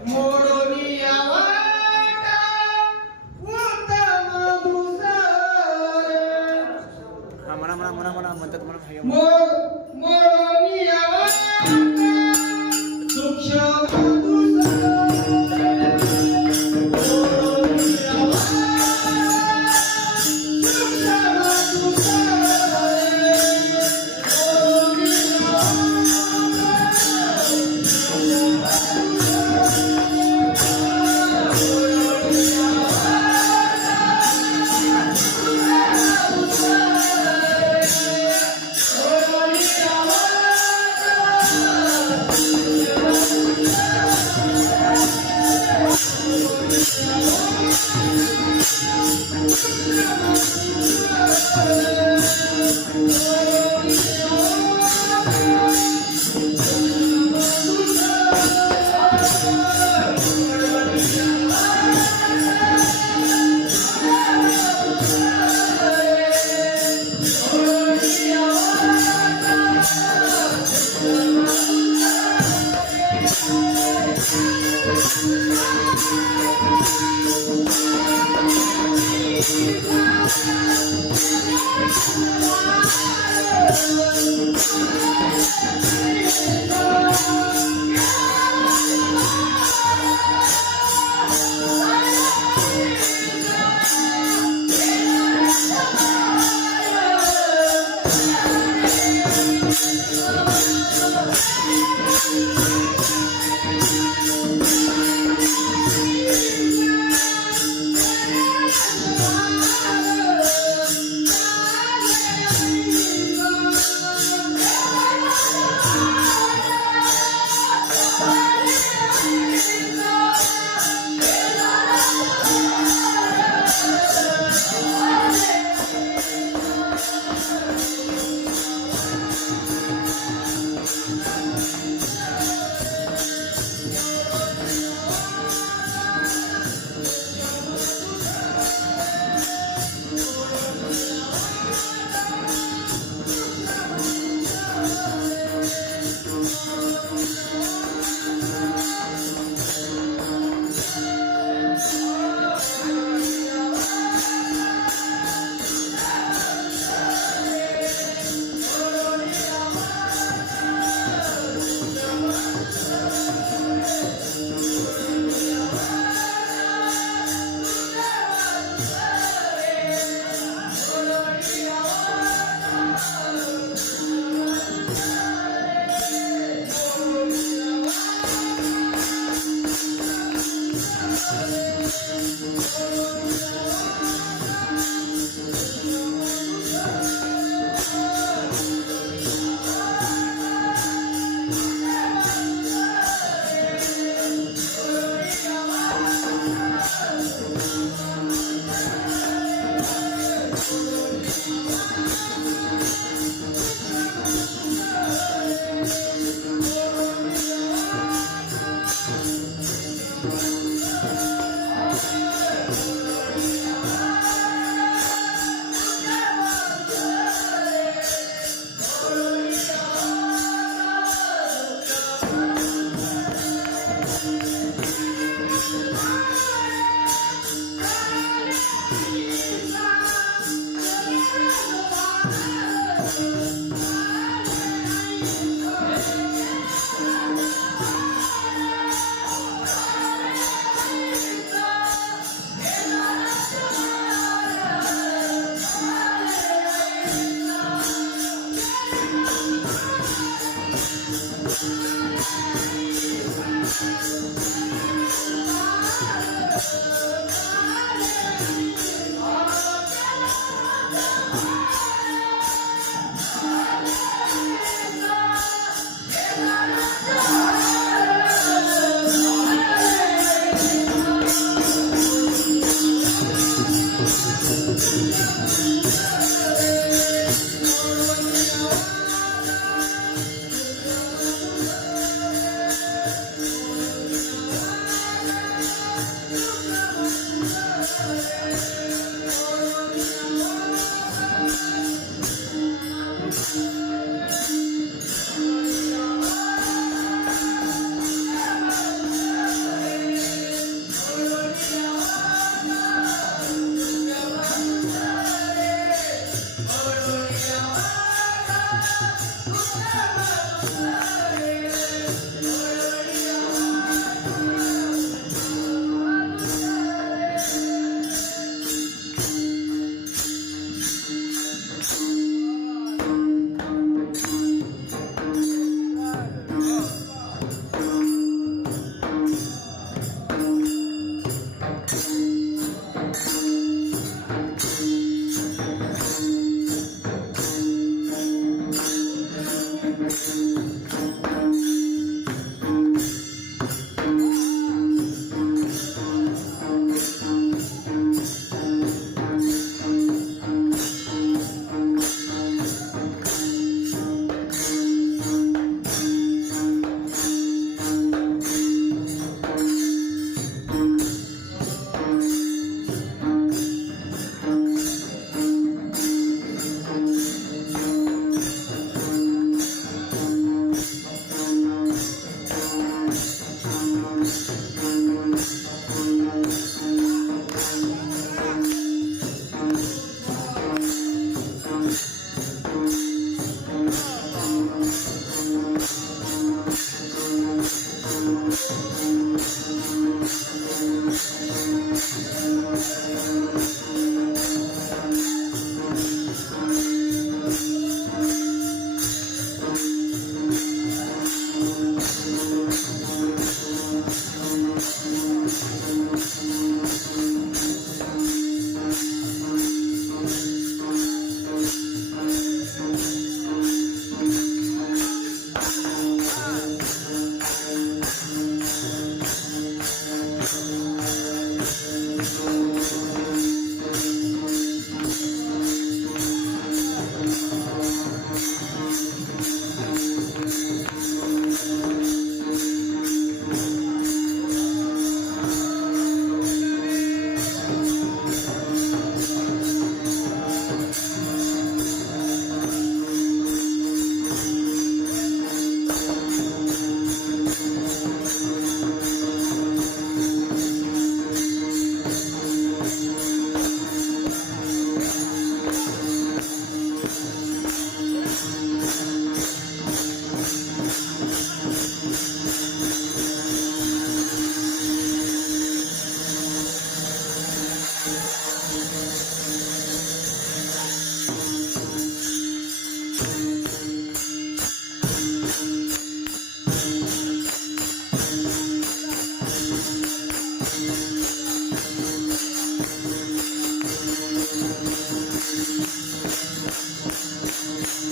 मोडोनी आवाटा उत्तम दुसरे. म्हणा म्हणा म्हणा म्हणा म्हणतात म्हणून हे मोडोनी आवाज सूक्ष्म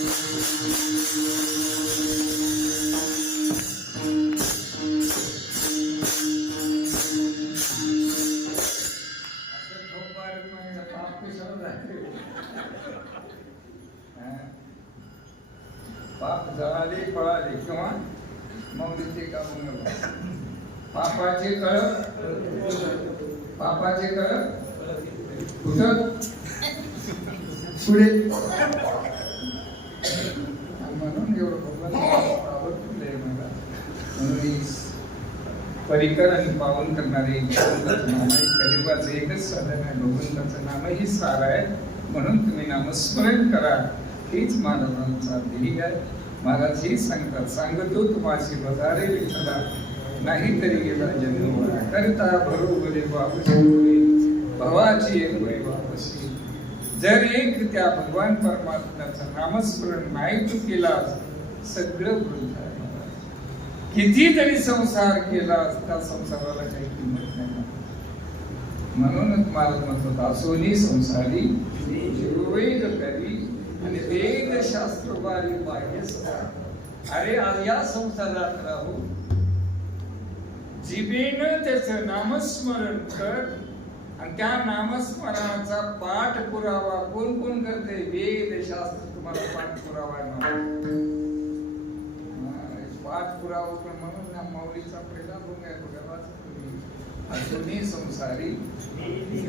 असं झोप मारत नाही, पाप कशाला जाते? हा? पाप जळाले पळाले किंवा मग तिथे का पापाचे कळप कुठं पुढे. म्हणून एवढं भगवान आवडले मला. म्हणून परिकर आणि पावन करणारे कलियुगाचं एकच साधन आहे. भगवंताचं नामही सार आहे. म्हणून तुम्ही नामस्मरण करा. हीच मानवांचा ध्येय आहे. महाराज हे सांगतात, सांगतो तुम्हाशी बजारे विठला, नाही तरी गेला जन्म करता बरोबरे वापसी भवाची एक वय वापसी. जर एक त्या भगवान परमात्म्याचं नामस्मरण नाही तू केलास, सगळं वृद्ध आहे. कितीतरी संसार केला त्या संसाराला काही किंमत नाही. म्हणूनच मला म्हणत होता, सोनी संसारी वेद करी आणि वेद शास्त्र वारी बाह्य. अरे आज या संसारात राहू, जिभेनं त्याचं नामस्मरण कर आणि त्या नामस्मरणाचा पाठ पुरावा कोण कोण करते? वेद शास्त्र तुम्हाला पाठ पुरावा पाठ पुरावा पण म्हणून ना माऊलीचा पहिला भोग आहे. संसारी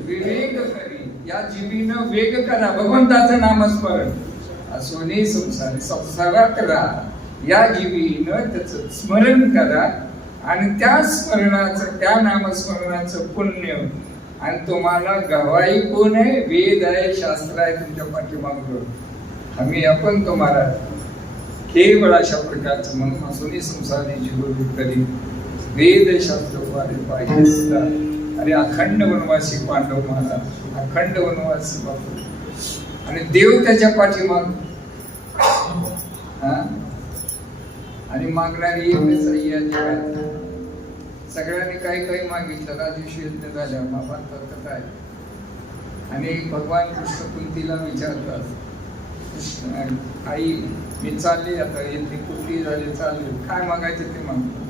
विवेक करी, या जिभेनं वेग करा भगवंताचं नामस्मरण. असोनी संसारी संसारात राहा, या जिभेनं त्याचं स्मरण करा आणि त्या स्मरणाचं त्या नामस्मरणाचं पुण्य. आणि तुम्हाला गवाई कोण आहे? वेद आहे, शास्त्र आहे तुमच्या पाठीमागं. आम्ही आपण तुम्हाला केवळ अशा प्रकारचं म्हणून असोनी संसारी जीव करी वेद शास्त्र वारी पाहिजे. अरे अखंड वनवासी पांडव महाराज, अखंड वनवासी बापू, आणि देव त्याच्या पाठीमाग. आणि मागणारी एकच आहे. सगळ्यांनी काही काही मागितलं, राजूशी यज्ञ झाल्या महाभारतात काय. आणि भगवान कृष्ण कुंतीला विचारतात, कृष्ण आई मी चालले आता, येते कुठली झाली चालले, काय मागायचं ते मागतो.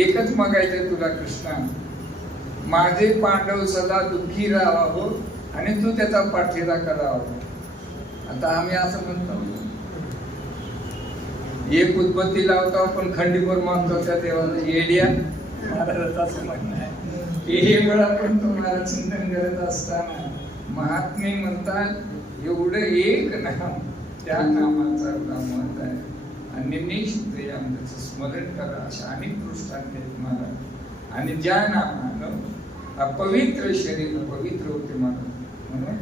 एकच मागायचंय तुला कृष्णा, माझे पांडव सदा दुःखी राहावं आणि तू त्याचा पाठीरा करावा. आता आम्ही असं म्हणतो, एक उद्बत्ती लावतो आपण, खंडीभर मागतो त्या देवाला. येड्या महाराजाचं असं म्हणणं आहे की हे वेळा पण तुम्हाला चिंतन करत असताना महात्मे म्हणतात एवढं एक नाम, त्या नामाचा महत्व आहे. आणि निश्चित स्मरण करा. अशा अनेक दृष्टांत आहेत महाराज. आणि ज्या नामानं अपवित्र शरीर पवित्र होते महाराज. म्हणून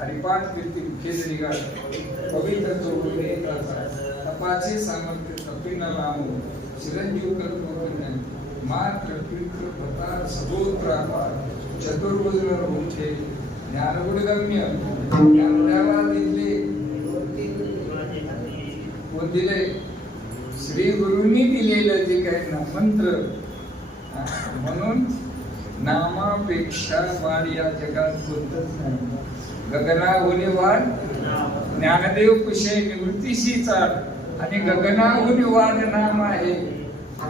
हरिपाठ कीर्ती खेजरी गाठ पवित्र चौकडी तपाचे सामर्थ्य तपिन लांबो चिरंजीव करतो मात्र पितृ भतार सगोत्र चतुर्वजन होते ज्ञानगुणगम्य ज्ञानदेवा दिले कोण दिले? श्री गुरुंनी दिलेलं जे काही ना मंत्र. म्हणून नामापेक्षा वाढ या जगात कोणतंच नाही. गगनाहुनी वाढ ज्ञानदेव कुशे निवृत्तीशी चाल, आणि गगनाहुनी वाढ नाम आहे.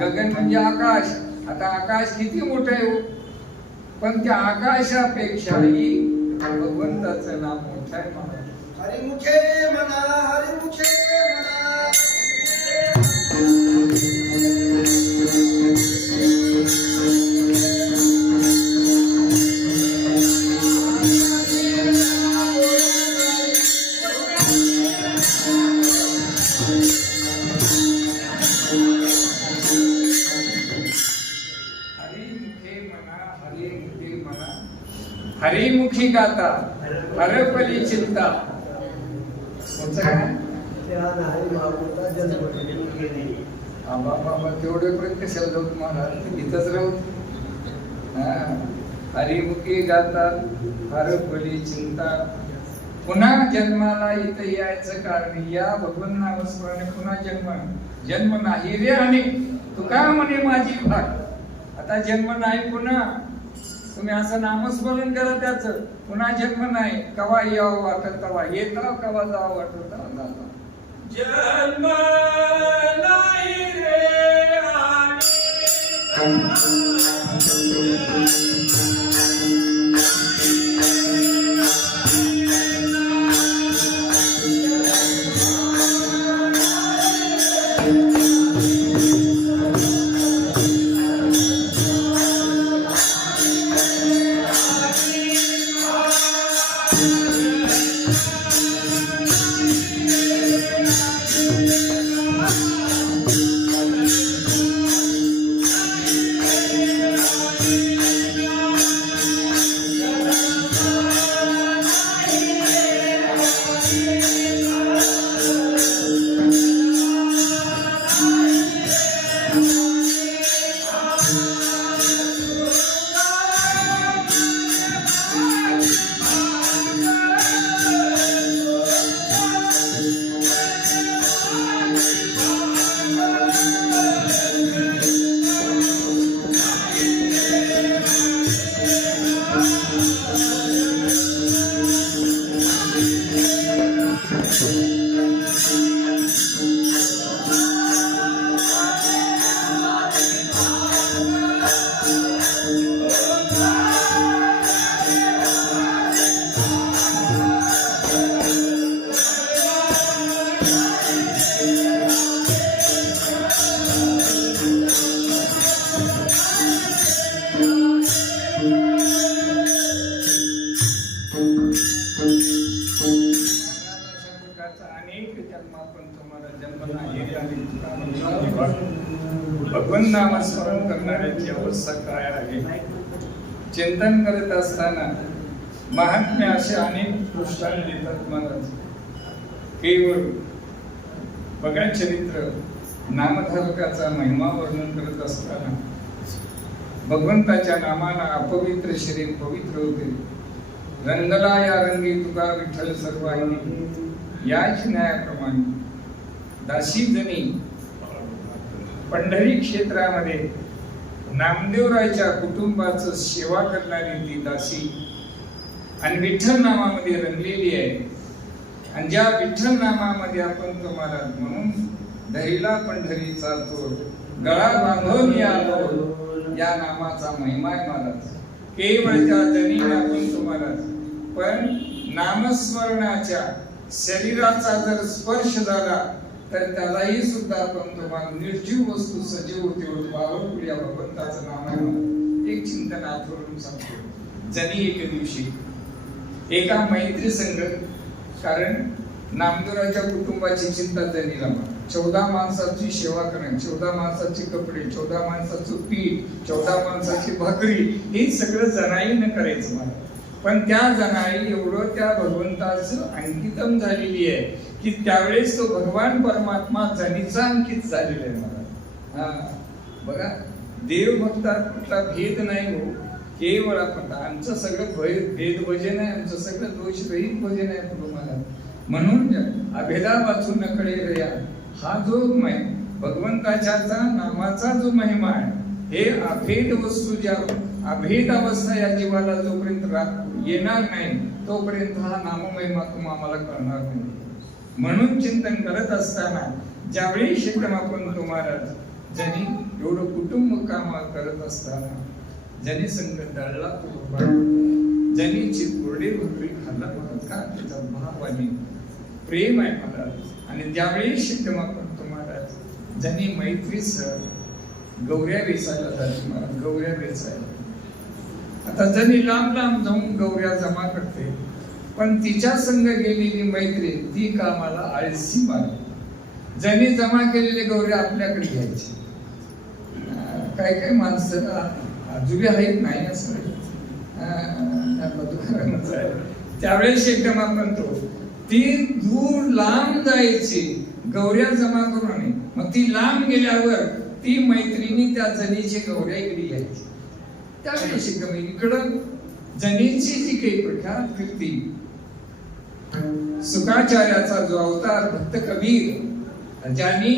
गगन म्हणजे आकाश. आता आकाश किती मोठं आहे, पण त्या आकाशापेक्षाही भगवंताचं नाम मोठं आहे. हरिमुखे म्हणा, हरिमुखे म्हणा. हरिमुखी गाता हरपली चिंता. बाबा तेवढे पर्यंत कशाला जाऊ तुम्हाला, इथंच राहू. हरिमुखी गाता हरपली चिंता. पुन्हा जन्माला इथं यायचं कारण या भगवान नामस्मरणाने पुन्हा जन्म नाही रे. आणि तुका म्हणे माझी भाग, आता जन्म नाही पुन्हा. तुम्ही असं नामस्मरण करा त्याचं, पुन्हा जन्म नाही. कवा यावं वाटत तवा येता, कवा जावं वाटत तवा जाता. जन्म नाही रे भगवंत नामस्मरण करणाऱ्याची अवस्था काय आहे चिंतन करत असताना महात्म्य असे अनेक दृष्टांत देतात महाराज. केवळ बघा चरित्र नामधारकाचा महिमा वर्णन करत असताना भगवंताच्या नामाला अपवित्र शरीर पवित्र होते. रंगला या रंगी तुका विठ्ठल सर्वांनी याच न्यायाप्रमाणे दासी जनी पंढरी क्षेत्रामध्ये नामदेवरायच्या कुटुंबाचं सेवा करणारी ती दासी आणि विठ्ठल नामामध्ये रंगलेली आहे. आणि ज्या विठ्ठल नामामध्ये आपण तुम्हाला म्हणून दहीला पंढरी चालतो गळा बांधून आलो या नामाचा महिमा आहे महाराज. केवळ त्या जनीला आपण तुम्हाला पण नामस्मरणाच्या शरीराचा जर स्पर्श झाला तर त्यालाही सुद्धा आपण तुम्हाला निर्जीव वस्तू सजीव होते बाबा भगवंताचं नाम आहे. एक चिंतन आठवून सांगतो. जनी एके दिवशी एका मैत्री संघ कारण नामदेवराच्या कुटुंबाची चिंता जनीला 14 माणसाची सेवा करणे 14 माणसाचे कपडे 14 माणसाचं पीठ 14 माणसाची भाकरी हे सगळं जनाईनं करायचं मला. पण त्या जनाई एवढं त्या भगवंताचं अंकितम झालेली आहे की त्यावेळेस तो भगवान परमात्मा जनीचा अंकित झालेला आहे मला. बघा देव भक्तात कुठला भेद नाही हो. केवळ आपण आमचं सगळं भेद भजन आहे आमचं सगळं दोष रहित भजन आहे तुम्हाला. म्हणून अभेदा वाचून नकडे रया हा जो भगवंताच्या नामाचा जो महिमा आहे हे अभेद वस्तू ज्या अभेद अवस्था या जीवाला जोपर्यंत येणार नाही तोपर्यंत हा नाममहिमा आम्हाला कळणार नाही. म्हणून चिंतन करत असताना ज्यावेळी शिकम आपण तुम्हाला जनी एवढं कुटुंब काम करत असताना जनी संघ दळला जनीची कोरडी भाकरी खाल्ला का त्याचा भाव आणि प्रेम आहे मला. आणि ज्यावेळी शिकम आपण तुम्हाला जनी मैत्रीसह गौऱ्या वेचायला जाते मला गौऱ्या वेचायला. आता जनी लांब लांब जाऊन गौऱ्या जमा करते पण तिच्या संग गेलेली मैत्री ती कामाला आळशी मारली. जनी जमा केलेले गौऱ्या आपल्याकडे घ्यायची. काय काय माणसं अजुबी आहेत नाही असं त्यावेळेस एकदम आपण तो ती दूर लांब जायची गौऱ्या जमा करून. मग ती लांब गेल्यावर ती मैत्रिणी त्या जनीची गौऱ्या इकडे घ्यायची. त्यावेळेस एकदम इकडं जनीची जी काही प्रख्यात कीर्ती सुखाचार्याचा जो अवतार भक्त कबीर ज्यांनी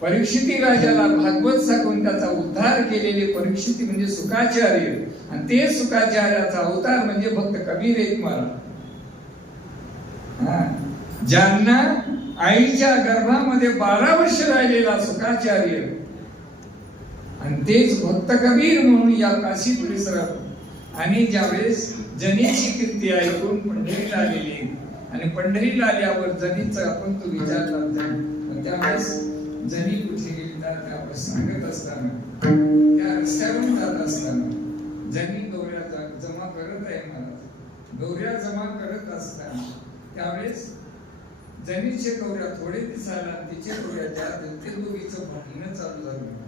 परीक्षिती राजाला भागवत सांगून त्याचा उद्धार केलेले परीक्षिती म्हणजे सुखाचार्य आणि ते सुखाचार्याचा अवतार म्हणजे भक्त कबीर आहेत मला. ज्यांना आईच्या गर्भामध्ये 12 वर्ष राहिलेला शुक्राचार्य आणि तेच भक्त कबीर म्हणून या काशी परिसरात आणि ज्यावेळेस जनीची कीर्ती ऐकून पंढरीला आलेली आणि पंढरीला आल्यावर जनीचा आपण तो विचारला होता त्यावेळेस जनी कुठे गेली त्यावेळेस सांगत असताना त्या रस्त्यावरून जात असताना जनी गौऱ्या जमा करत आहे मला गौऱ्या जमा करत असताना त्यावेळेस जनीचे गौऱ्या थोडे दिसायला तिचे गौऱ्या त्या ते दोघीचं भांडणं चालू झालं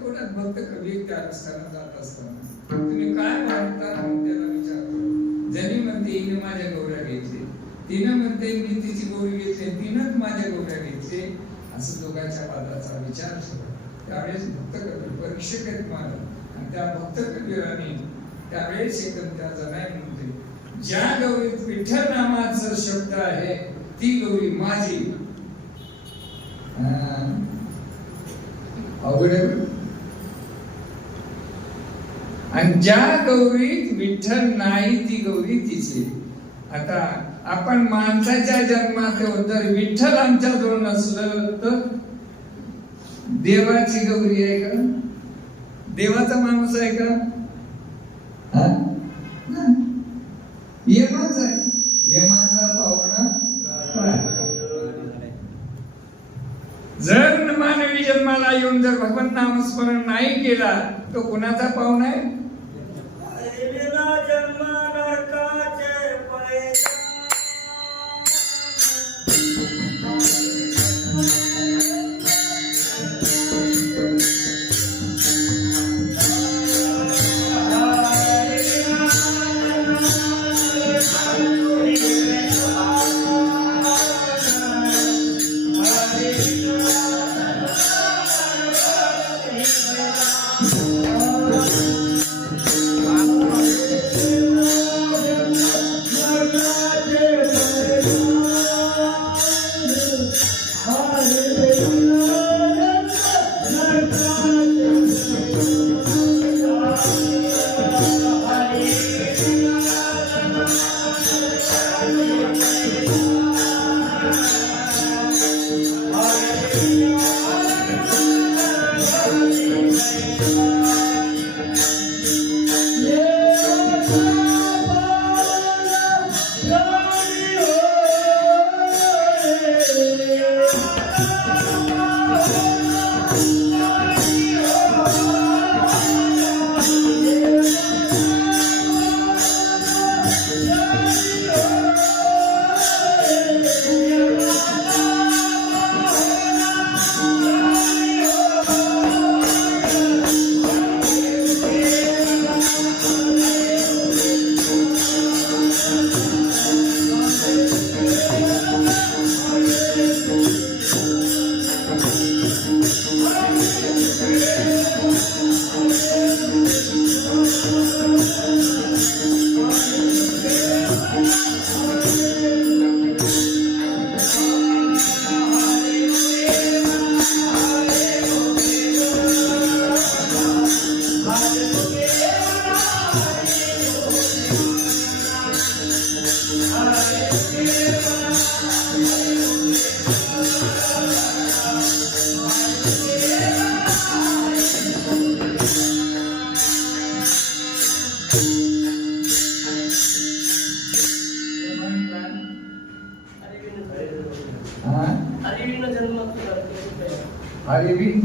एवढ्यात भक्त कबीर त्या रस्त्याला जात असताना तुम्ही काय म्हणता म्हणून त्याला विचारलं जनी म्हणते हिने माझ्या गौऱ्या घेतली तिनं म्हणते मी तिची गौरी घेतली तिनंच माझ्या गौऱ्या घेतली असं दोघांच्या वादाचा विचार सुरू त्यावेळेस भक्त कबीर परीक्षक आहेत मला आणि त्या भक्त कबीराने त्यावेळेस एकदम त्या जनाई म्हणते ज्या गौरीत विठ्ठल नामाचा शब्द आहे ती गौरी माझी अवघड आणि ज्या गौरीत विठ्ठल नाही ती गौरी तिची आता आपण माणसाच्या जन्मात जर विठ्ठल आमच्या जवळ नसलं तर देवाची गौरी आहे का देवाचा माणूस आहे का यमाच आहे यमाचा पावना जर मानवी जन्माला येऊन जर भगवंत नामस्मरण नाही केला तो कुणाचा पाहुणा आहे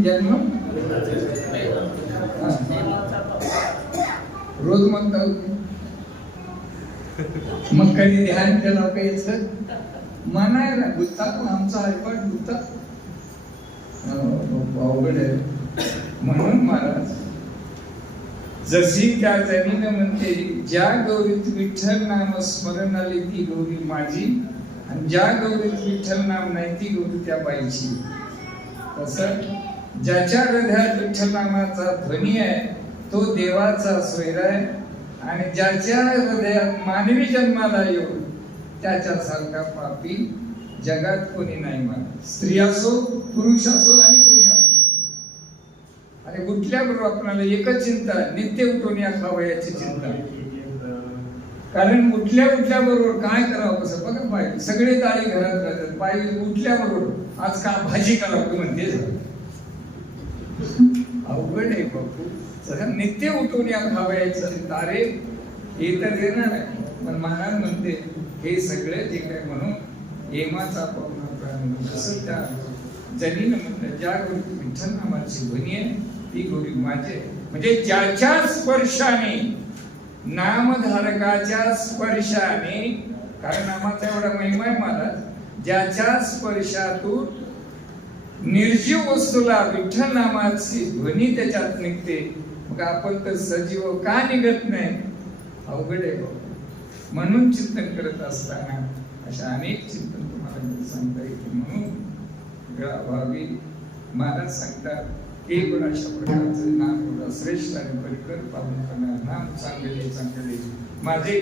जन्म रोज म्हणता मग कधी ध्यान केलं काही म्हणायला गुत्तात आमचा ऐकट गुत्तात अवघड आहे म्हणून महाराज जशी त्या जनीनं म्हणते ज्या गौरीत विठ्ठल नाम स्मरण आली ती गौरी माझी आणि ज्या गौरीत विठ्ठल नाम नाही ती गौरी त्या बाईची तसं ज्याच्या हृदयात विठ्ठल नामाचा ध्वनी आहे तो देवाचा सोयरा आहे आणि ज्याच्या हृदयात मानवी जन्माला येऊन त्याच्यासारखा पापी जगात कोणी नाही मला स्त्री असो पुरुष असो आणि कोणी असो आणि उठल्याबरोबर आपल्याला एकच चिंता नित्य उठून या खावयाची चिंता कारण उठल्या बरोबर काय करावं कसं बघा पाय सगळे जाळी घरात राहतात पाय उठल्याबरोबर आज का भाजी करावं म्हणते अवघड आहे बापू सगळं नित्य उठून या खावयाची तारे हे तर देणार आहे पण महाराज म्हणते हे सगळे जे काय म्हणून हेमाचा पावना प्राण जसं त्या जनीनं म्हटलं ज्या गोरी विठ्ठल नामाची ध्वनी आहे ती गोरी माझी आहे म्हणजे ज्याच्या स्पर्शाने नामधारकाच्या स्पर्शाने कारण नामाचा एवढा महिमा आहे महाराज ज्याच्या स्पर्शातून निर्जीव वस्तूला विठ्ठल नामाची ध्वनी त्याच्यात निघते मग आपण तर सजीव का निघत नाही अवघड आहे म्हणून चिंतन करत असताना अशा अनेक चिंतन तुम्हाला सांगता येते म्हणून व्हावी महाराज सांगतात केवळ अशा प्रकारचं नाम एवढा श्रेष्ठ आणि परिकर पावन करणार नाम चांगले माझे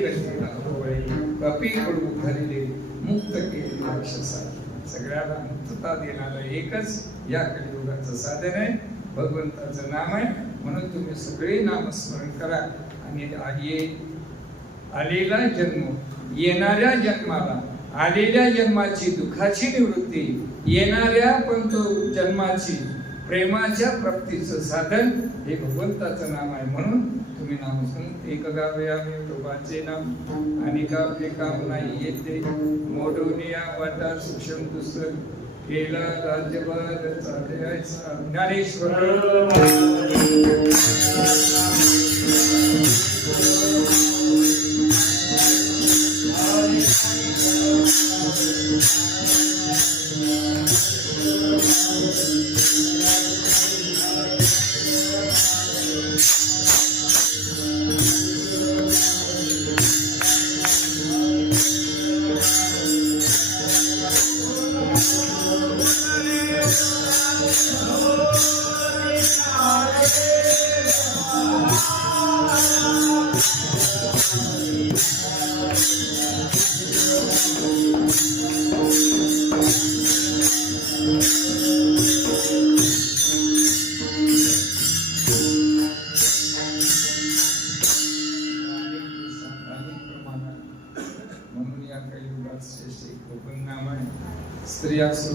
कपी कडू झालेले मुक्त केलेले राक्षसा सगळ्याला मुक्तता देणारं एकच या कलियुगाचं साधन आहे भगवंताचं नाम आहे म्हणून तुम्ही सगळे नामस्मरण करा आणि आलेला जन्म येणाऱ्या जन्माला आलेल्या जन्माची दुःखाची निवृत्ती येणाऱ्या पण तो जन्माची प्रेमाच्या प्राप्तीचं साधन हे भगवंताचं नाम आहे म्हणून तुम्ही नामस्मरण एक गावे आम्ही प्रभाचे नाम आणि गावले काम नाही येते मोडून या वाटा सूक्ष्म दुसरं केला राज्यभार चालायचा ज्ञानेश्वर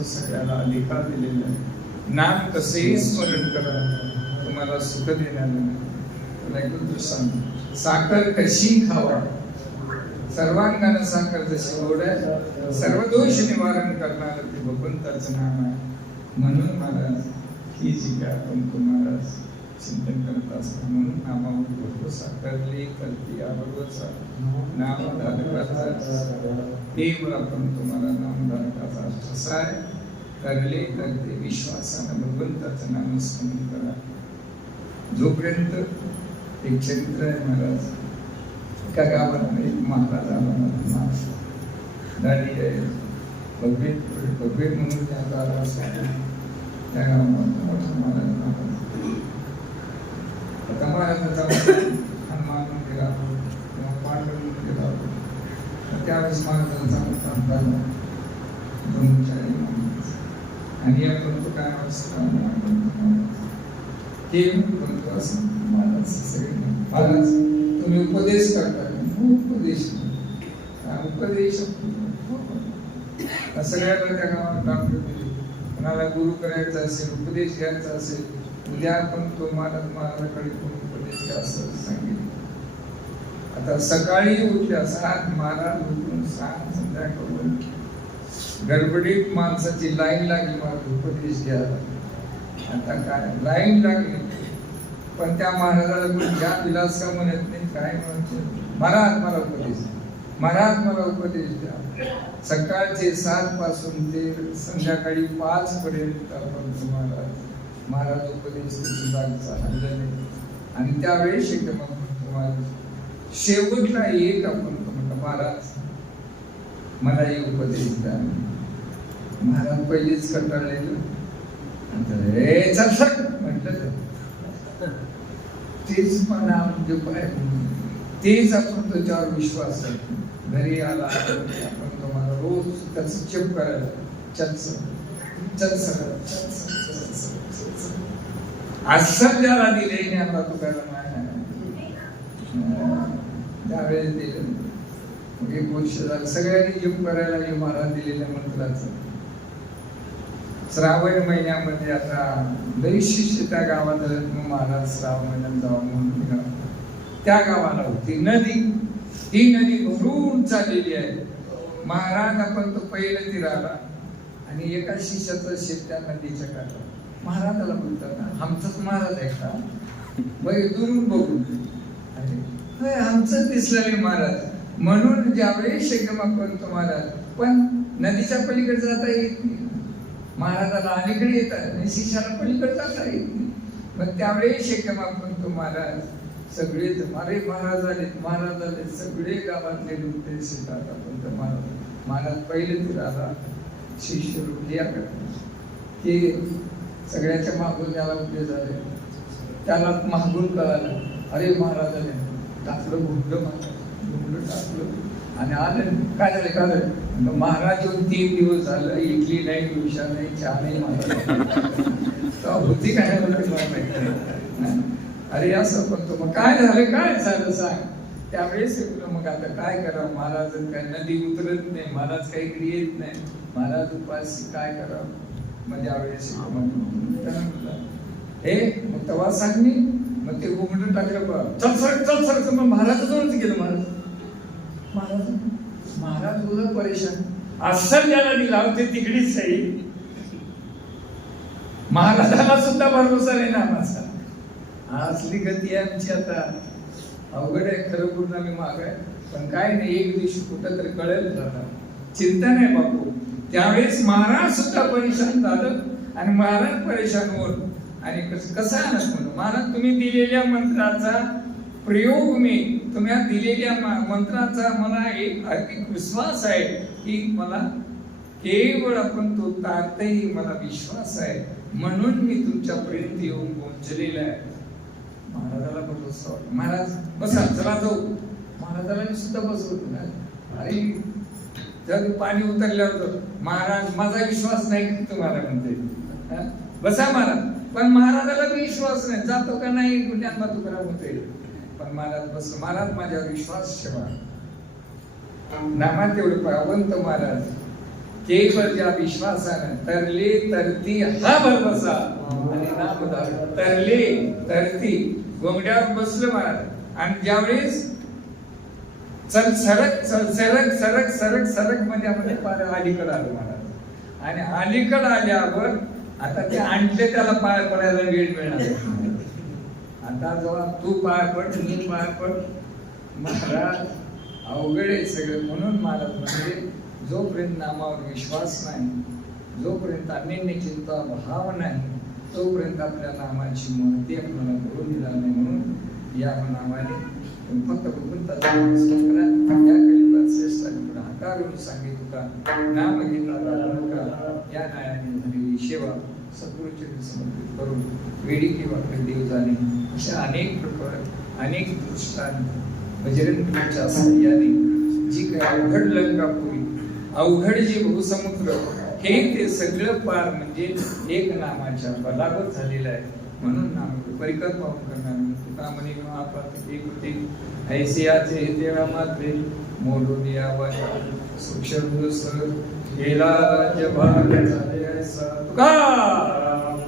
सगळ्याला अधिकार दिलेला आहे नाम कसेही स्मरण करा तुम्हाला सुख देणार सांग साखर कशी खावा सर्वांगाने साखर जशी गोड आहे सर्व दोष निवारण करणार ते भगवंताचं नाम आहे म्हणून महाराज ही जी काय आपण तुम्हाला चिंतन करत असतो म्हणून नामावर भरपूर करले करते आवडवचा नामधारकाचा देव आपण तुम्हाला नामधारकाचा ठसा आहे करले करते विश्वासानं भगवंताचं नामस्मरण करा जोपर्यंत एक चरित्र आहे महाराज एका गावात एक महाराज आला दाढी आहे भगवेत म्हणून त्या गावाला त्या गावात मोठा महाराज आता महाराजाचा हनुमान मंदिर किंवा पांडव मंदिर त्यावेळेस महाराजांचा काम झाला आणि आपण तो काय हे म्हणतो असं महाराज सगळे महाराज तुम्ही उपदेश करता उपदेश सगळ्याला त्या गावात काम करते कोणाला गुरु करायचा असेल उपदेश घ्यायचा असेल उद्या पण तो महाराजाकडे कोण उपदेश घ्या असं सांगितलं आता सकाळी उठल्या 7 महाराज उठून 6 संध्याकाळून गडबडीत माणसाची लाईन लागली मला उपदेश घ्यायला आता काय लाईन लागली पण त्या महाराजाला कोण घ्या विलास का म्हणत नाही काय म्हणते महाराज मला उपदेश द्या सकाळचे 7 पासून ते संध्याकाळी 5 पर्यंत आपण तुम्हाला महाराज उपदेश चालले आणि त्यावेळेस तुम्हाला शेवटला एक आपण म्हटलं महाराज मला हे उपदेश द्या महाराज पहिलेच कंटाळलेलं म्हटलं तेच म्हणा म्हणजे काय तेच आपण त्याच्यावर विश्वास आहे घरी आला आपण तुम्हाला रोज त्याचं चेप करायला असं ज्याला दिले आता तो करायला नाही त्यावेळेस दिलं एक वर्ष झालं सगळ्यांनी जप करायला लागले महाराज दिलेल्या मंत्राचं. श्रावण महिन्यामध्ये आता लई शिष्य त्या गावात आले. मग महाराज श्रावण महिन्यात जावं म्हणून निघाले. त्या गावाला होती नदी. ही नदी भरून चाललेली आहे. महाराज आपण तो पहिलं तीराला आणि एका शिष्याचं शेत त्या नदीच्या काठावर. महाराजाला बोलतात ना, आमचाच महाराज आहे का? मग दुरून बघून अरे आमचं दिसलेले महाराज. म्हणून ज्यावेळेस शेकमा करतो महाराज, पण नदीच्या पलीकडे जाता येत नाही. महाराजाला अलीकडे येतात आणि शिष्याला पलीकडे जाता येत नाही. मग त्यावेळेस शेकमा करतो महाराज सगळेच अरे महाराज आले सगळे गावातले लोक ते शेतात. आपण महाराज पहिले तुला शिष्य ते सगळ्याच्या मागून त्याला उभे झाले. त्याला मागून कळालं अरे महाराज आले. टाकलं घुमलं टाकलं आणि आलं. काय झालं मग महाराज येऊन 3 दिवस झालं. इडली नाही, डोसा नाही, चहा नाही. महाराज होती काय अरे असं म्हणतो. मग काय झालं सांग. त्यावेळेस मग आता काय करावं. महाराज काय नदी उतरत नाही, महाराज काही क्रियेत नाही, महाराज उपास काय करावं. मग त्यावेळेस हे मग तेव्हा सांग मी. मग ते घुमटून टाकलं. चल सर मग महाराजाजवळच गेलं. महाराज तुझं परेशान असं ज्याला दिला होते तिकडेच आहे. महाराजाला सुद्धा भरोसा नाही ना माझा. असली गती आहे आमची आता. अवघड आहे खरं. पूर्ण मी माग आहे पण काय नाही. एक दिवशी कुठं तरी कळेल जाता. चिंता नाही बापू. त्यावेळेस महाराज सुद्धा परेशान झालं आणि महाराज परेशान होऊन आणि कसं आहे ना महाराज तुम्ही दिलेल्या मंत्राचा प्रयोग मी तुम्ही दिलेल्या मंत्राचा मला एक अधिक विश्वास आहे की मला केवळ आपण तो तारतही मला विश्वास आहे. म्हणून मी तुमच्यापर्यंत येऊन पोहोचलेला आहे. महाराजाला भरोसा वाटतो. महाराज बसा चला जाऊ. महाराजाला मी सुद्धा बसवतो ना. अरे जर पाणी उतरल्यावर महाराज माझा विश्वास नाही की तुम्हाला म्हणते बसा महाराज. पण महाराजाला विश्वास नाही. जातो का नाही ज्ञानबा तुकाराम होते. पण महाराज बस. महाराज माझ्यावर विश्वास ठेवा. नामात तेवढे पावंत महाराज केवळ ज्या विश्वासानं तरले तरती हा भरवसा आणि नाम तरले तरती गोंगड्यावर बसलं महाराज. आणि ज्यावेळेस चल सरक मध्ये पार अलीकडे आलो महाराज. आणि अलीकडे आल्यावर आता ते आणले त्याला पाय पडायला वेळ मिळणार. आता जेव्हा तू पाय पड मी पाय पड महाराज अवघड आहे सगळं. म्हणून महाराज म्हणजे जोपर्यंत नामावर विश्वास नाही, जोपर्यंत अन्य चिंता भाव नाही, तोपर्यंत आपल्या नामाची महती आपल्याला करून दिला नाही. म्हणून या नामाने फक्त भगवंताचा करा. या कलियुगात श्रेष्ठ हातारून सांगितलं का नाम घेता या नायाने झालेली सेवा सद्गुरूचरणी समर्पित करून वेडी किंवा देव जाणे अशा अनेक प्रकार अनेक दृष्टांत बजरंगीच्या साह्याने जी काही अवघड लंकापुरी अवघड जे भूसमुद्र हे ते सगळं पार म्हणजे एक नामाच्या बलावर झालेलं आहे. म्हणून नाम परिकर पाहून करणार तुका म्हणे महापात एक होते ऐसियाचे हे देवा मात्रे मोडून यावा सूक्ष्म सर गेला राज्य भाग झाले ऐसा तुकाराम.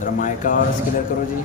जरा माइक का आवाज क्लियर करो जी.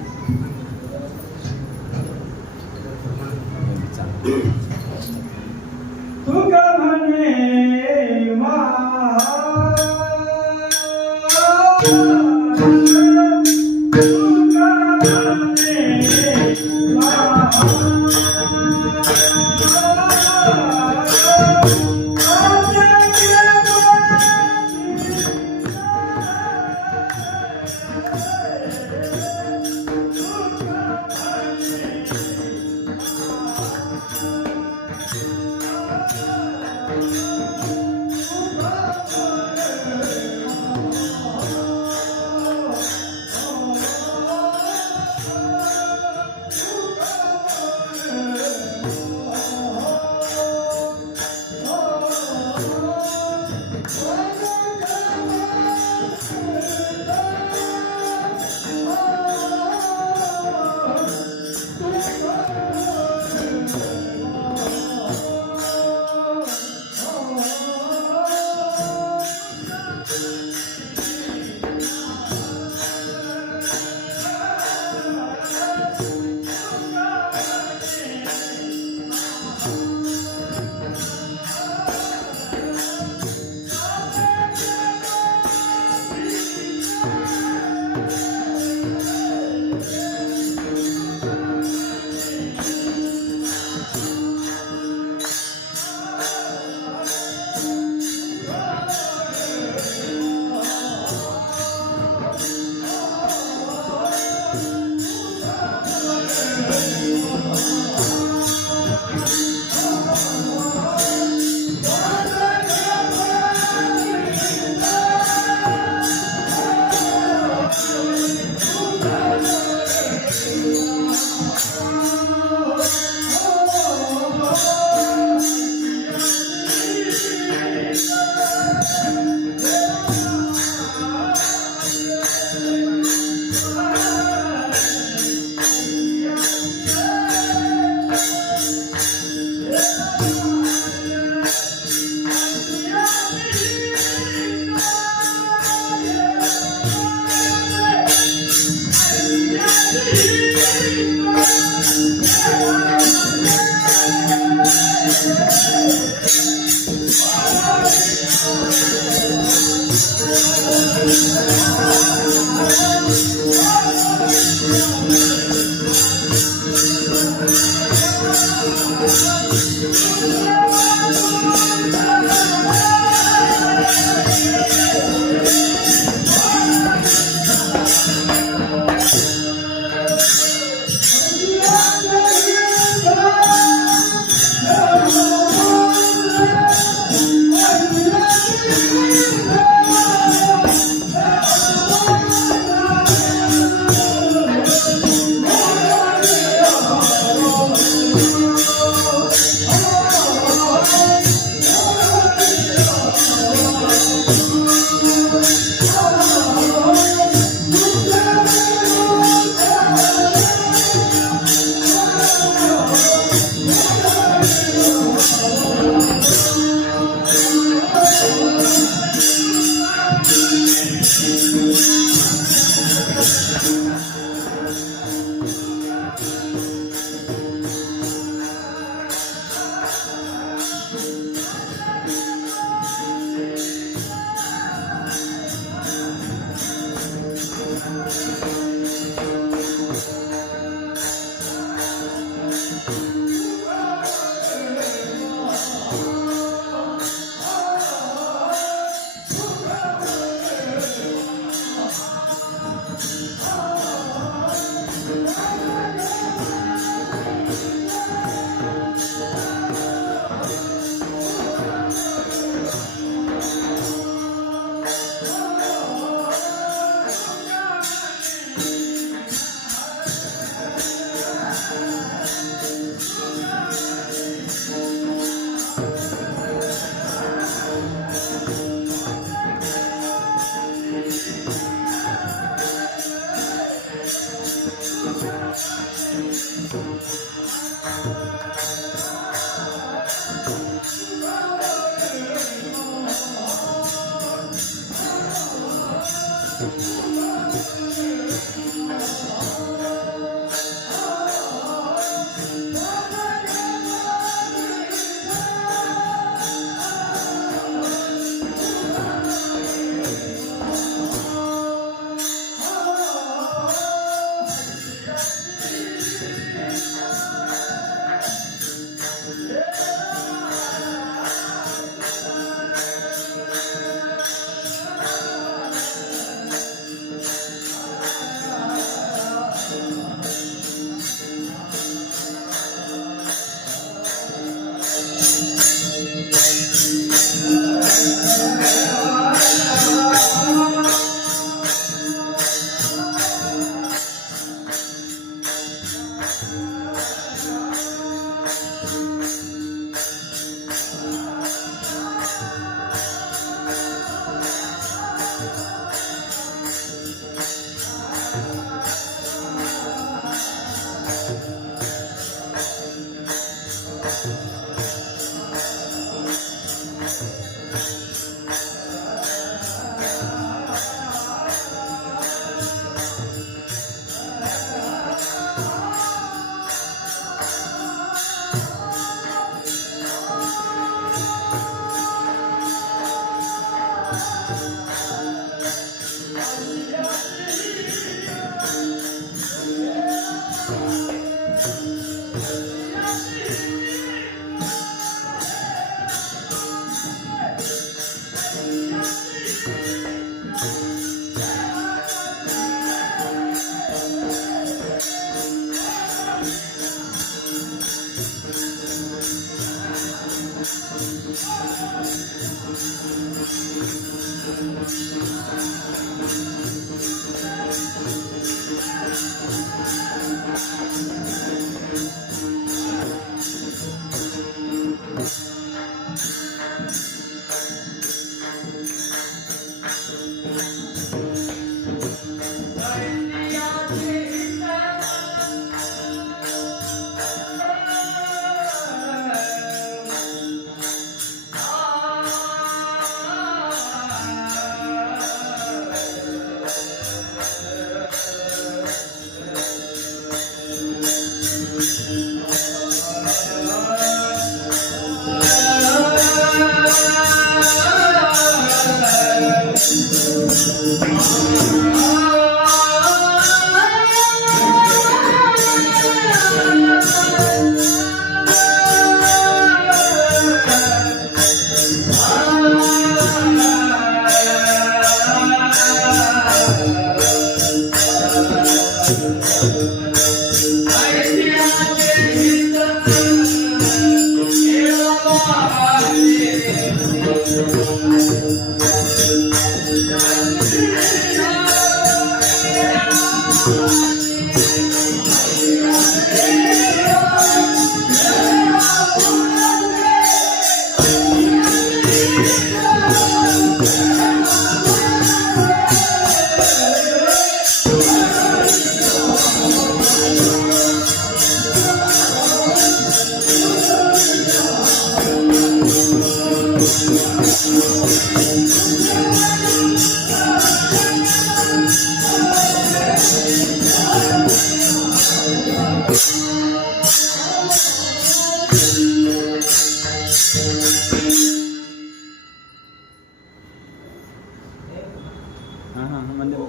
हां हां हां मंदिर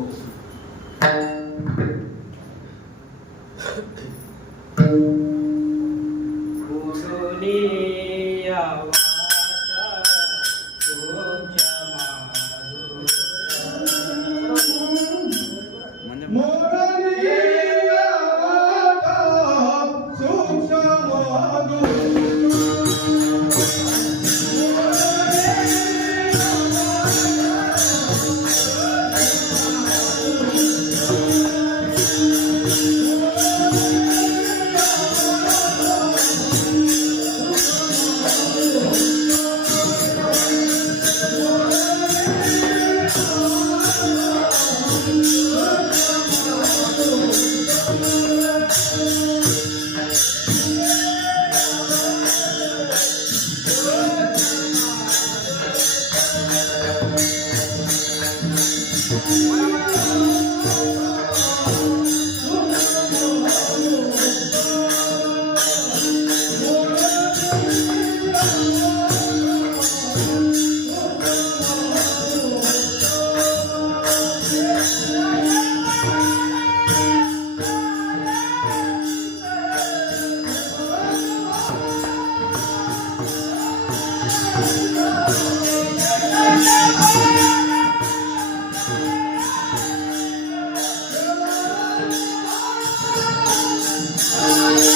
Hare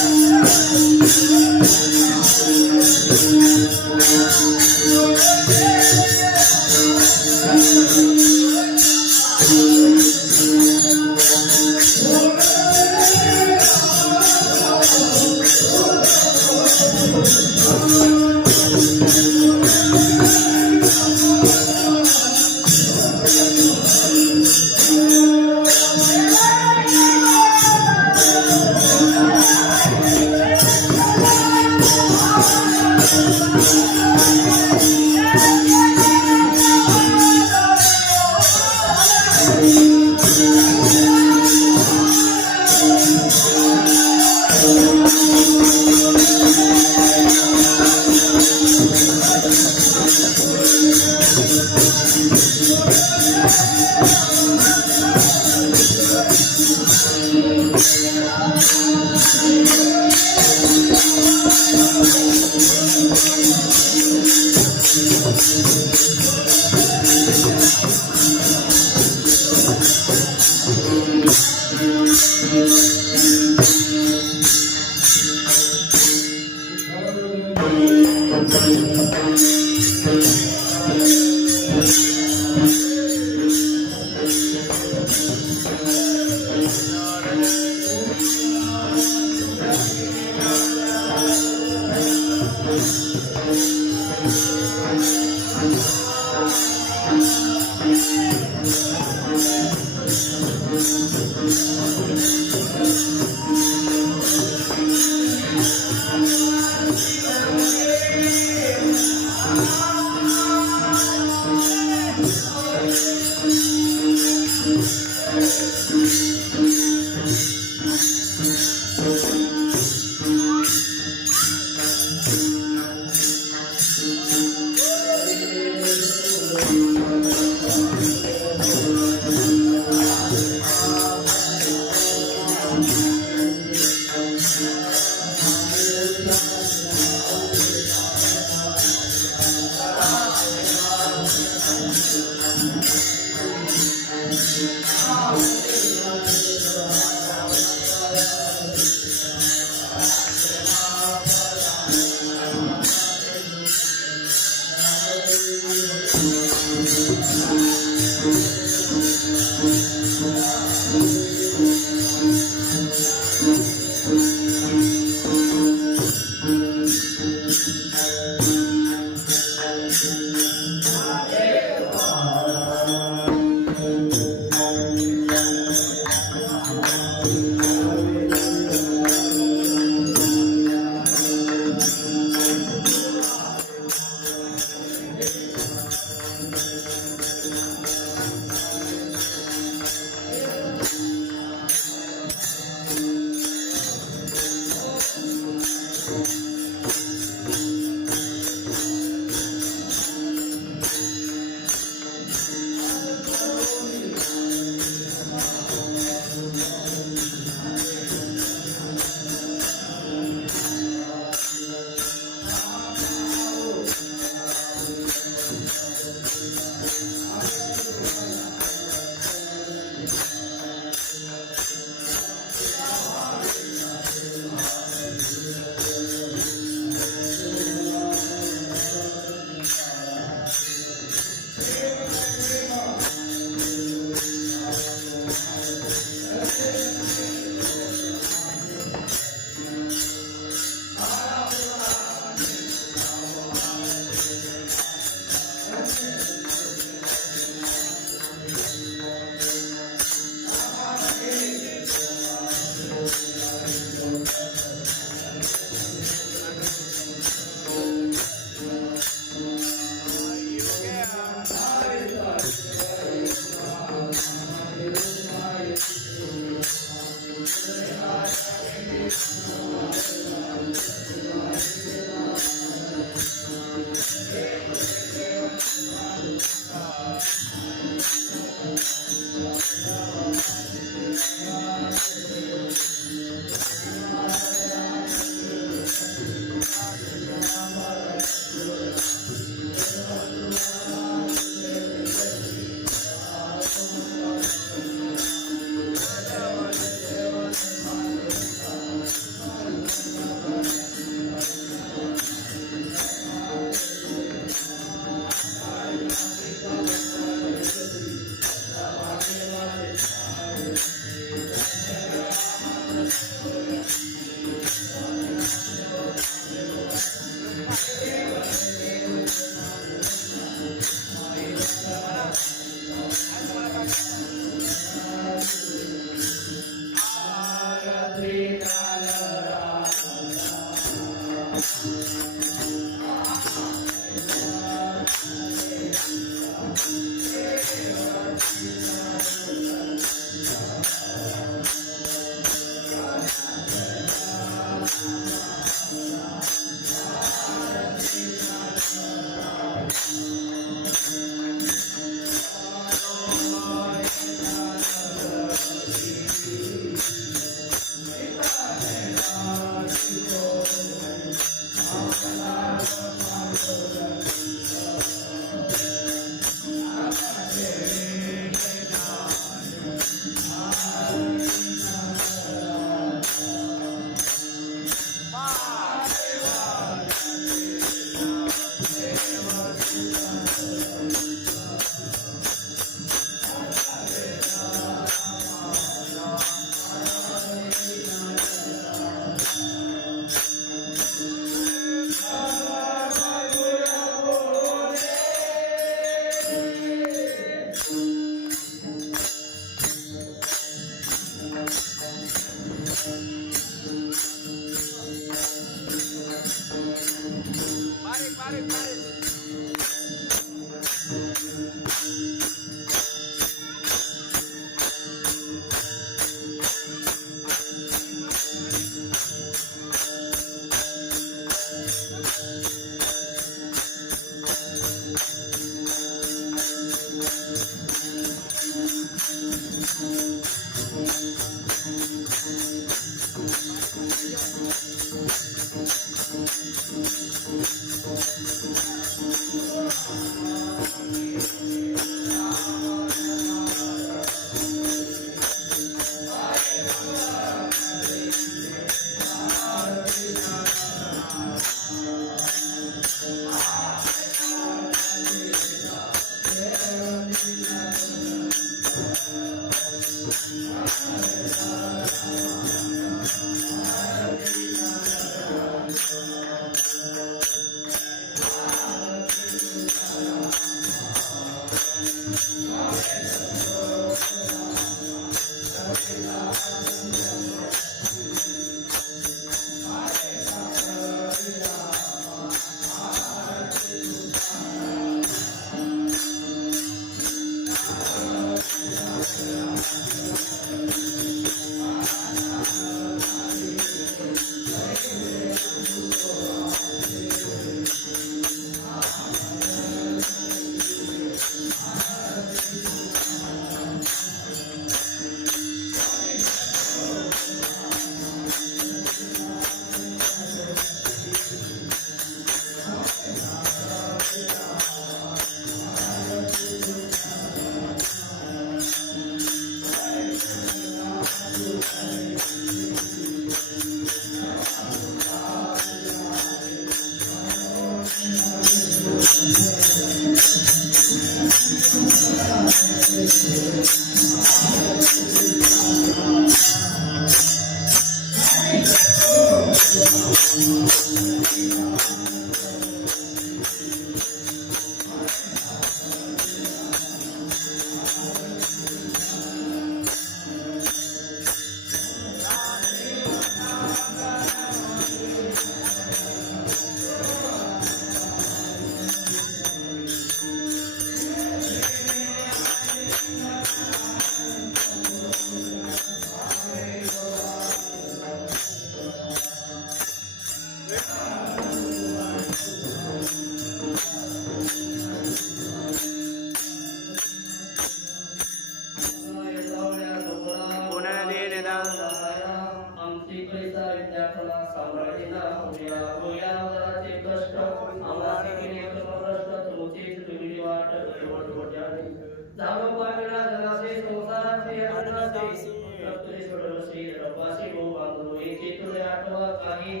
काही